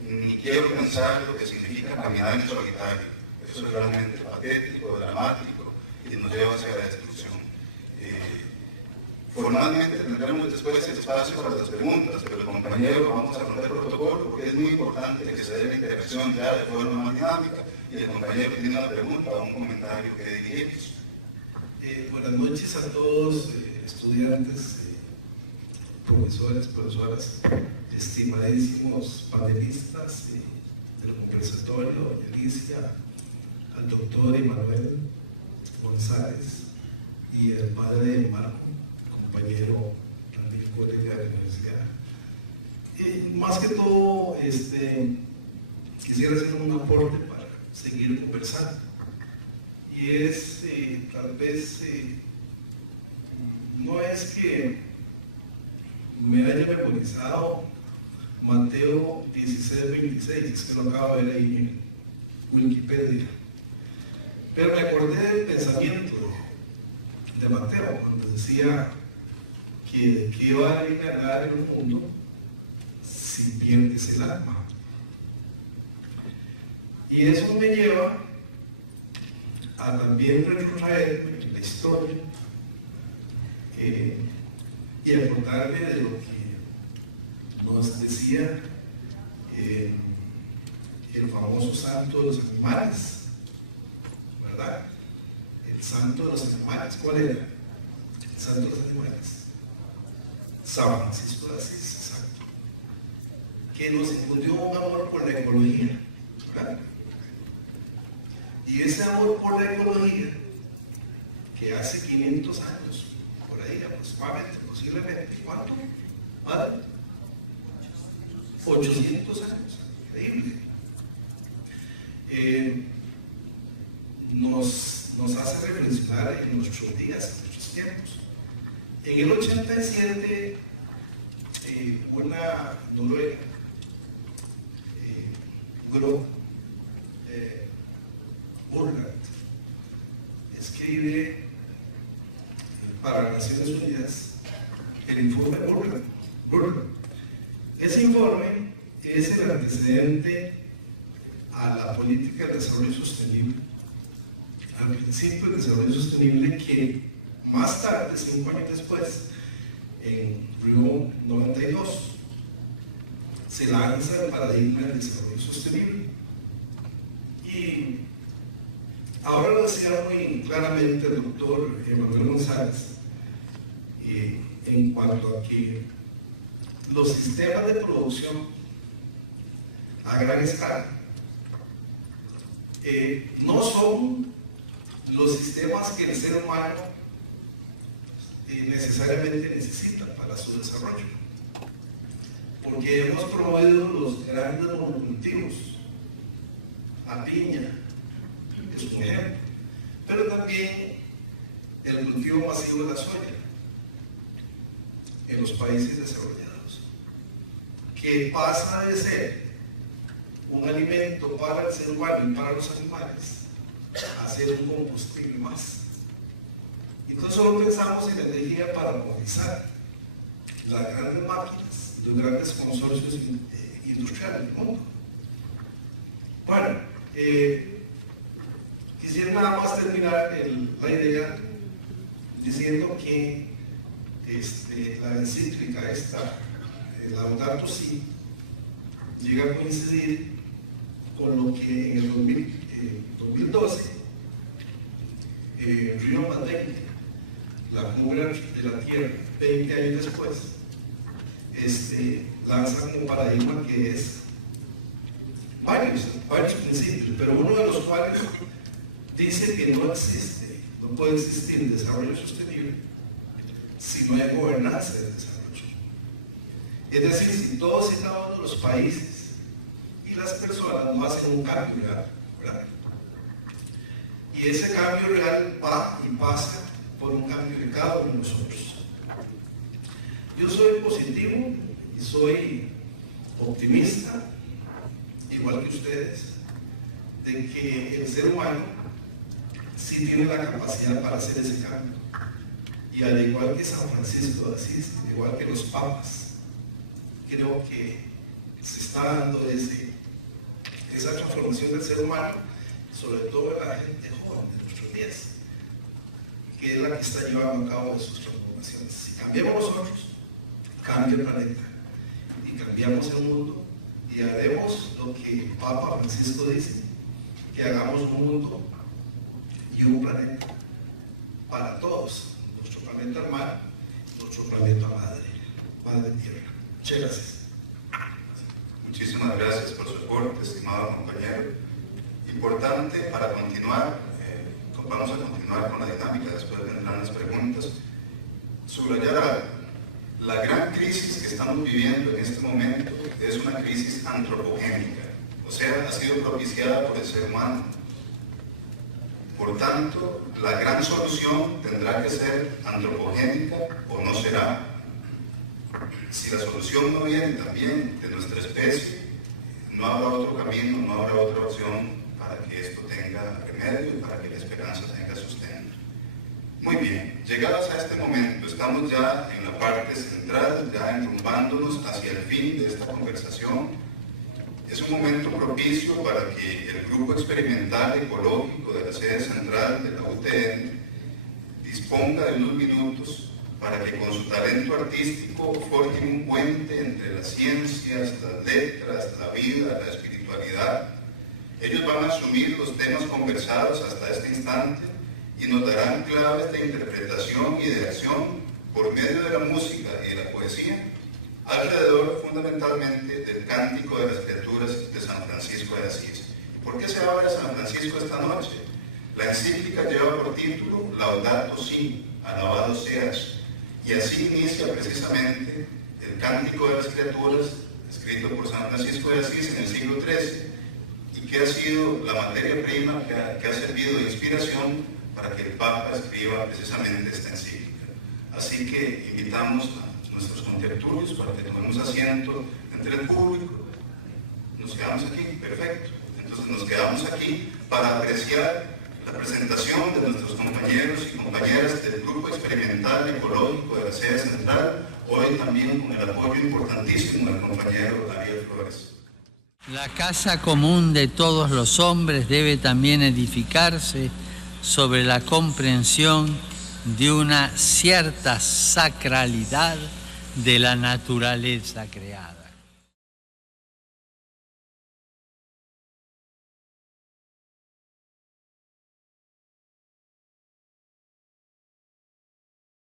ni quiero pensar lo que significa caminar en solitario. Eso es realmente patético, dramático y nos lleva hacia la destrucción. Formalmente tendremos después el espacio para las preguntas, pero el compañero vamos a romper protocolo porque es muy importante que se dé la interacción ya de forma más dinámica y el compañero tiene una pregunta o un comentario que dirigimos. Buenas noches a todos, estudiantes, profesores, profesoras, estimadísimos panelistas del conversatorio, doña Alicia, al doctor Emanuel González y el padre Marco, compañero también colega de la universidad. Más que todo, quisiera hacer un aporte para seguir conversando. Y es, tal vez, no es que me haya memorizado Mateo 16:26, es que lo acabo de ver ahí en Wikipedia. Pero me acordé del pensamiento de Mateo, cuando decía que iba a ganar el mundo si pierdes el alma. Y eso me lleva a también retrotraerme en la historia y acordarme de lo que nos decía el famoso santo de los animales, ¿verdad? El santo de los animales, ¿cuál era? El santo de los animales, San Francisco de Asís, exacto, que nos infundió un amor por la ecología, ¿verdad? Y ese amor por la ecología, que hace 500 años, por ahí aproximadamente, posiblemente, ¿cuánto? ¿Vale? 800 años, increíble. Nos hace reflexionar en nuestros días, en nuestros tiempos. En el 87, una noruega, Gro Burland, escribe para las Naciones Unidas el informe Burland. Ese informe es el antecedente a la política de desarrollo sostenible, al principio de desarrollo sostenible que más tarde, 5 años después, en Río 92, se lanza el paradigma del desarrollo sostenible. Y ahora lo decía muy claramente el doctor Emanuel González, en cuanto a que los sistemas de producción a gran escala no son los sistemas que el ser humano necesariamente necesita para su desarrollo, porque hemos promovido los grandes monocultivos, la piña es un ejemplo, pero también el cultivo masivo de la soya en los países desarrollados, que pasa de ser un alimento para el ser humano y para los animales a ser un combustible más. Entonces solo pensamos en la energía para movilizar las grandes máquinas, los grandes consorcios industriales del mundo. Bueno, quisiera nada más terminar la idea diciendo que la encíclica esta, Laudato Si, llega a coincidir con lo que en el 2012 Río +20, la cumbre de la Tierra, 20 años después, lanza un paradigma que es varios principios, pero uno de los cuales dice que no puede existir desarrollo sostenible si no hay gobernanza del desarrollo. Es decir, si todos y cada uno de los países y las personas no hacen un cambio real, ¿verdad? Y ese cambio real va y pasa por un cambio de cada uno de nosotros. Yo soy positivo y soy optimista, igual que ustedes, de que el ser humano sí tiene la capacidad para hacer ese cambio. Y al igual que San Francisco de Asís, igual que los papas, creo que se está dando esa transformación del ser humano, sobre todo en la gente joven de nuestros días, que es la que está llevando a cabo sus transformaciones. Si cambiamos nosotros, cambia el planeta, y cambiamos el mundo, y haremos lo que el Papa Francisco dice, que hagamos un mundo y un planeta para todos, nuestro planeta hermano, nuestro planeta madre tierra. Muchas gracias. Muchísimas gracias por su aporte, estimado compañero. Importante para continuar, vamos a continuar con la dinámica, después vendrán las preguntas. Subrayar la gran crisis que estamos viviendo en este momento es una crisis antropogénica, o sea, ha sido propiciada por el ser humano. Por tanto, la gran solución tendrá que ser antropogénica o no será. Si la solución no viene también de nuestra especie, no habrá otro camino, no habrá otra opción para que esto tenga remedio y para que la esperanza tenga sustento. Muy bien, llegados a este momento, estamos ya en la parte central, ya enrumbándonos hacia el fin de esta conversación. Es un momento propicio para que el Grupo Experimental Ecológico de la sede central de la UTN disponga de unos minutos para que con su talento artístico forjen un puente entre las ciencias, las letras, la vida, la espiritualidad. Ellos van a asumir los temas conversados hasta este instante y nos darán claves de interpretación y de acción por medio de la música y de la poesía, alrededor fundamentalmente del Cántico de las Criaturas de San Francisco de Asís. ¿Por qué se habla de San Francisco esta noche? La encíclica lleva por título Laudato Si, alabado seas, y así inicia precisamente el Cántico de las Criaturas, escrito por San Francisco de Asís en el siglo XIII, y que ha sido la materia prima que ha servido de inspiración para que el Papa escriba precisamente esta encíclica. Así que invitamos a nuestros contertulios para que tomemos asiento entre el público. Nos quedamos aquí, perfecto. Entonces nos quedamos aquí para apreciar la presentación de nuestros compañeros y compañeras del Grupo Experimental Ecológico de la sede central, hoy también con el apoyo importantísimo del compañero Ariel Flores. La casa común de todos los hombres debe también edificarse sobre la comprensión de una cierta sacralidad de la naturaleza creada.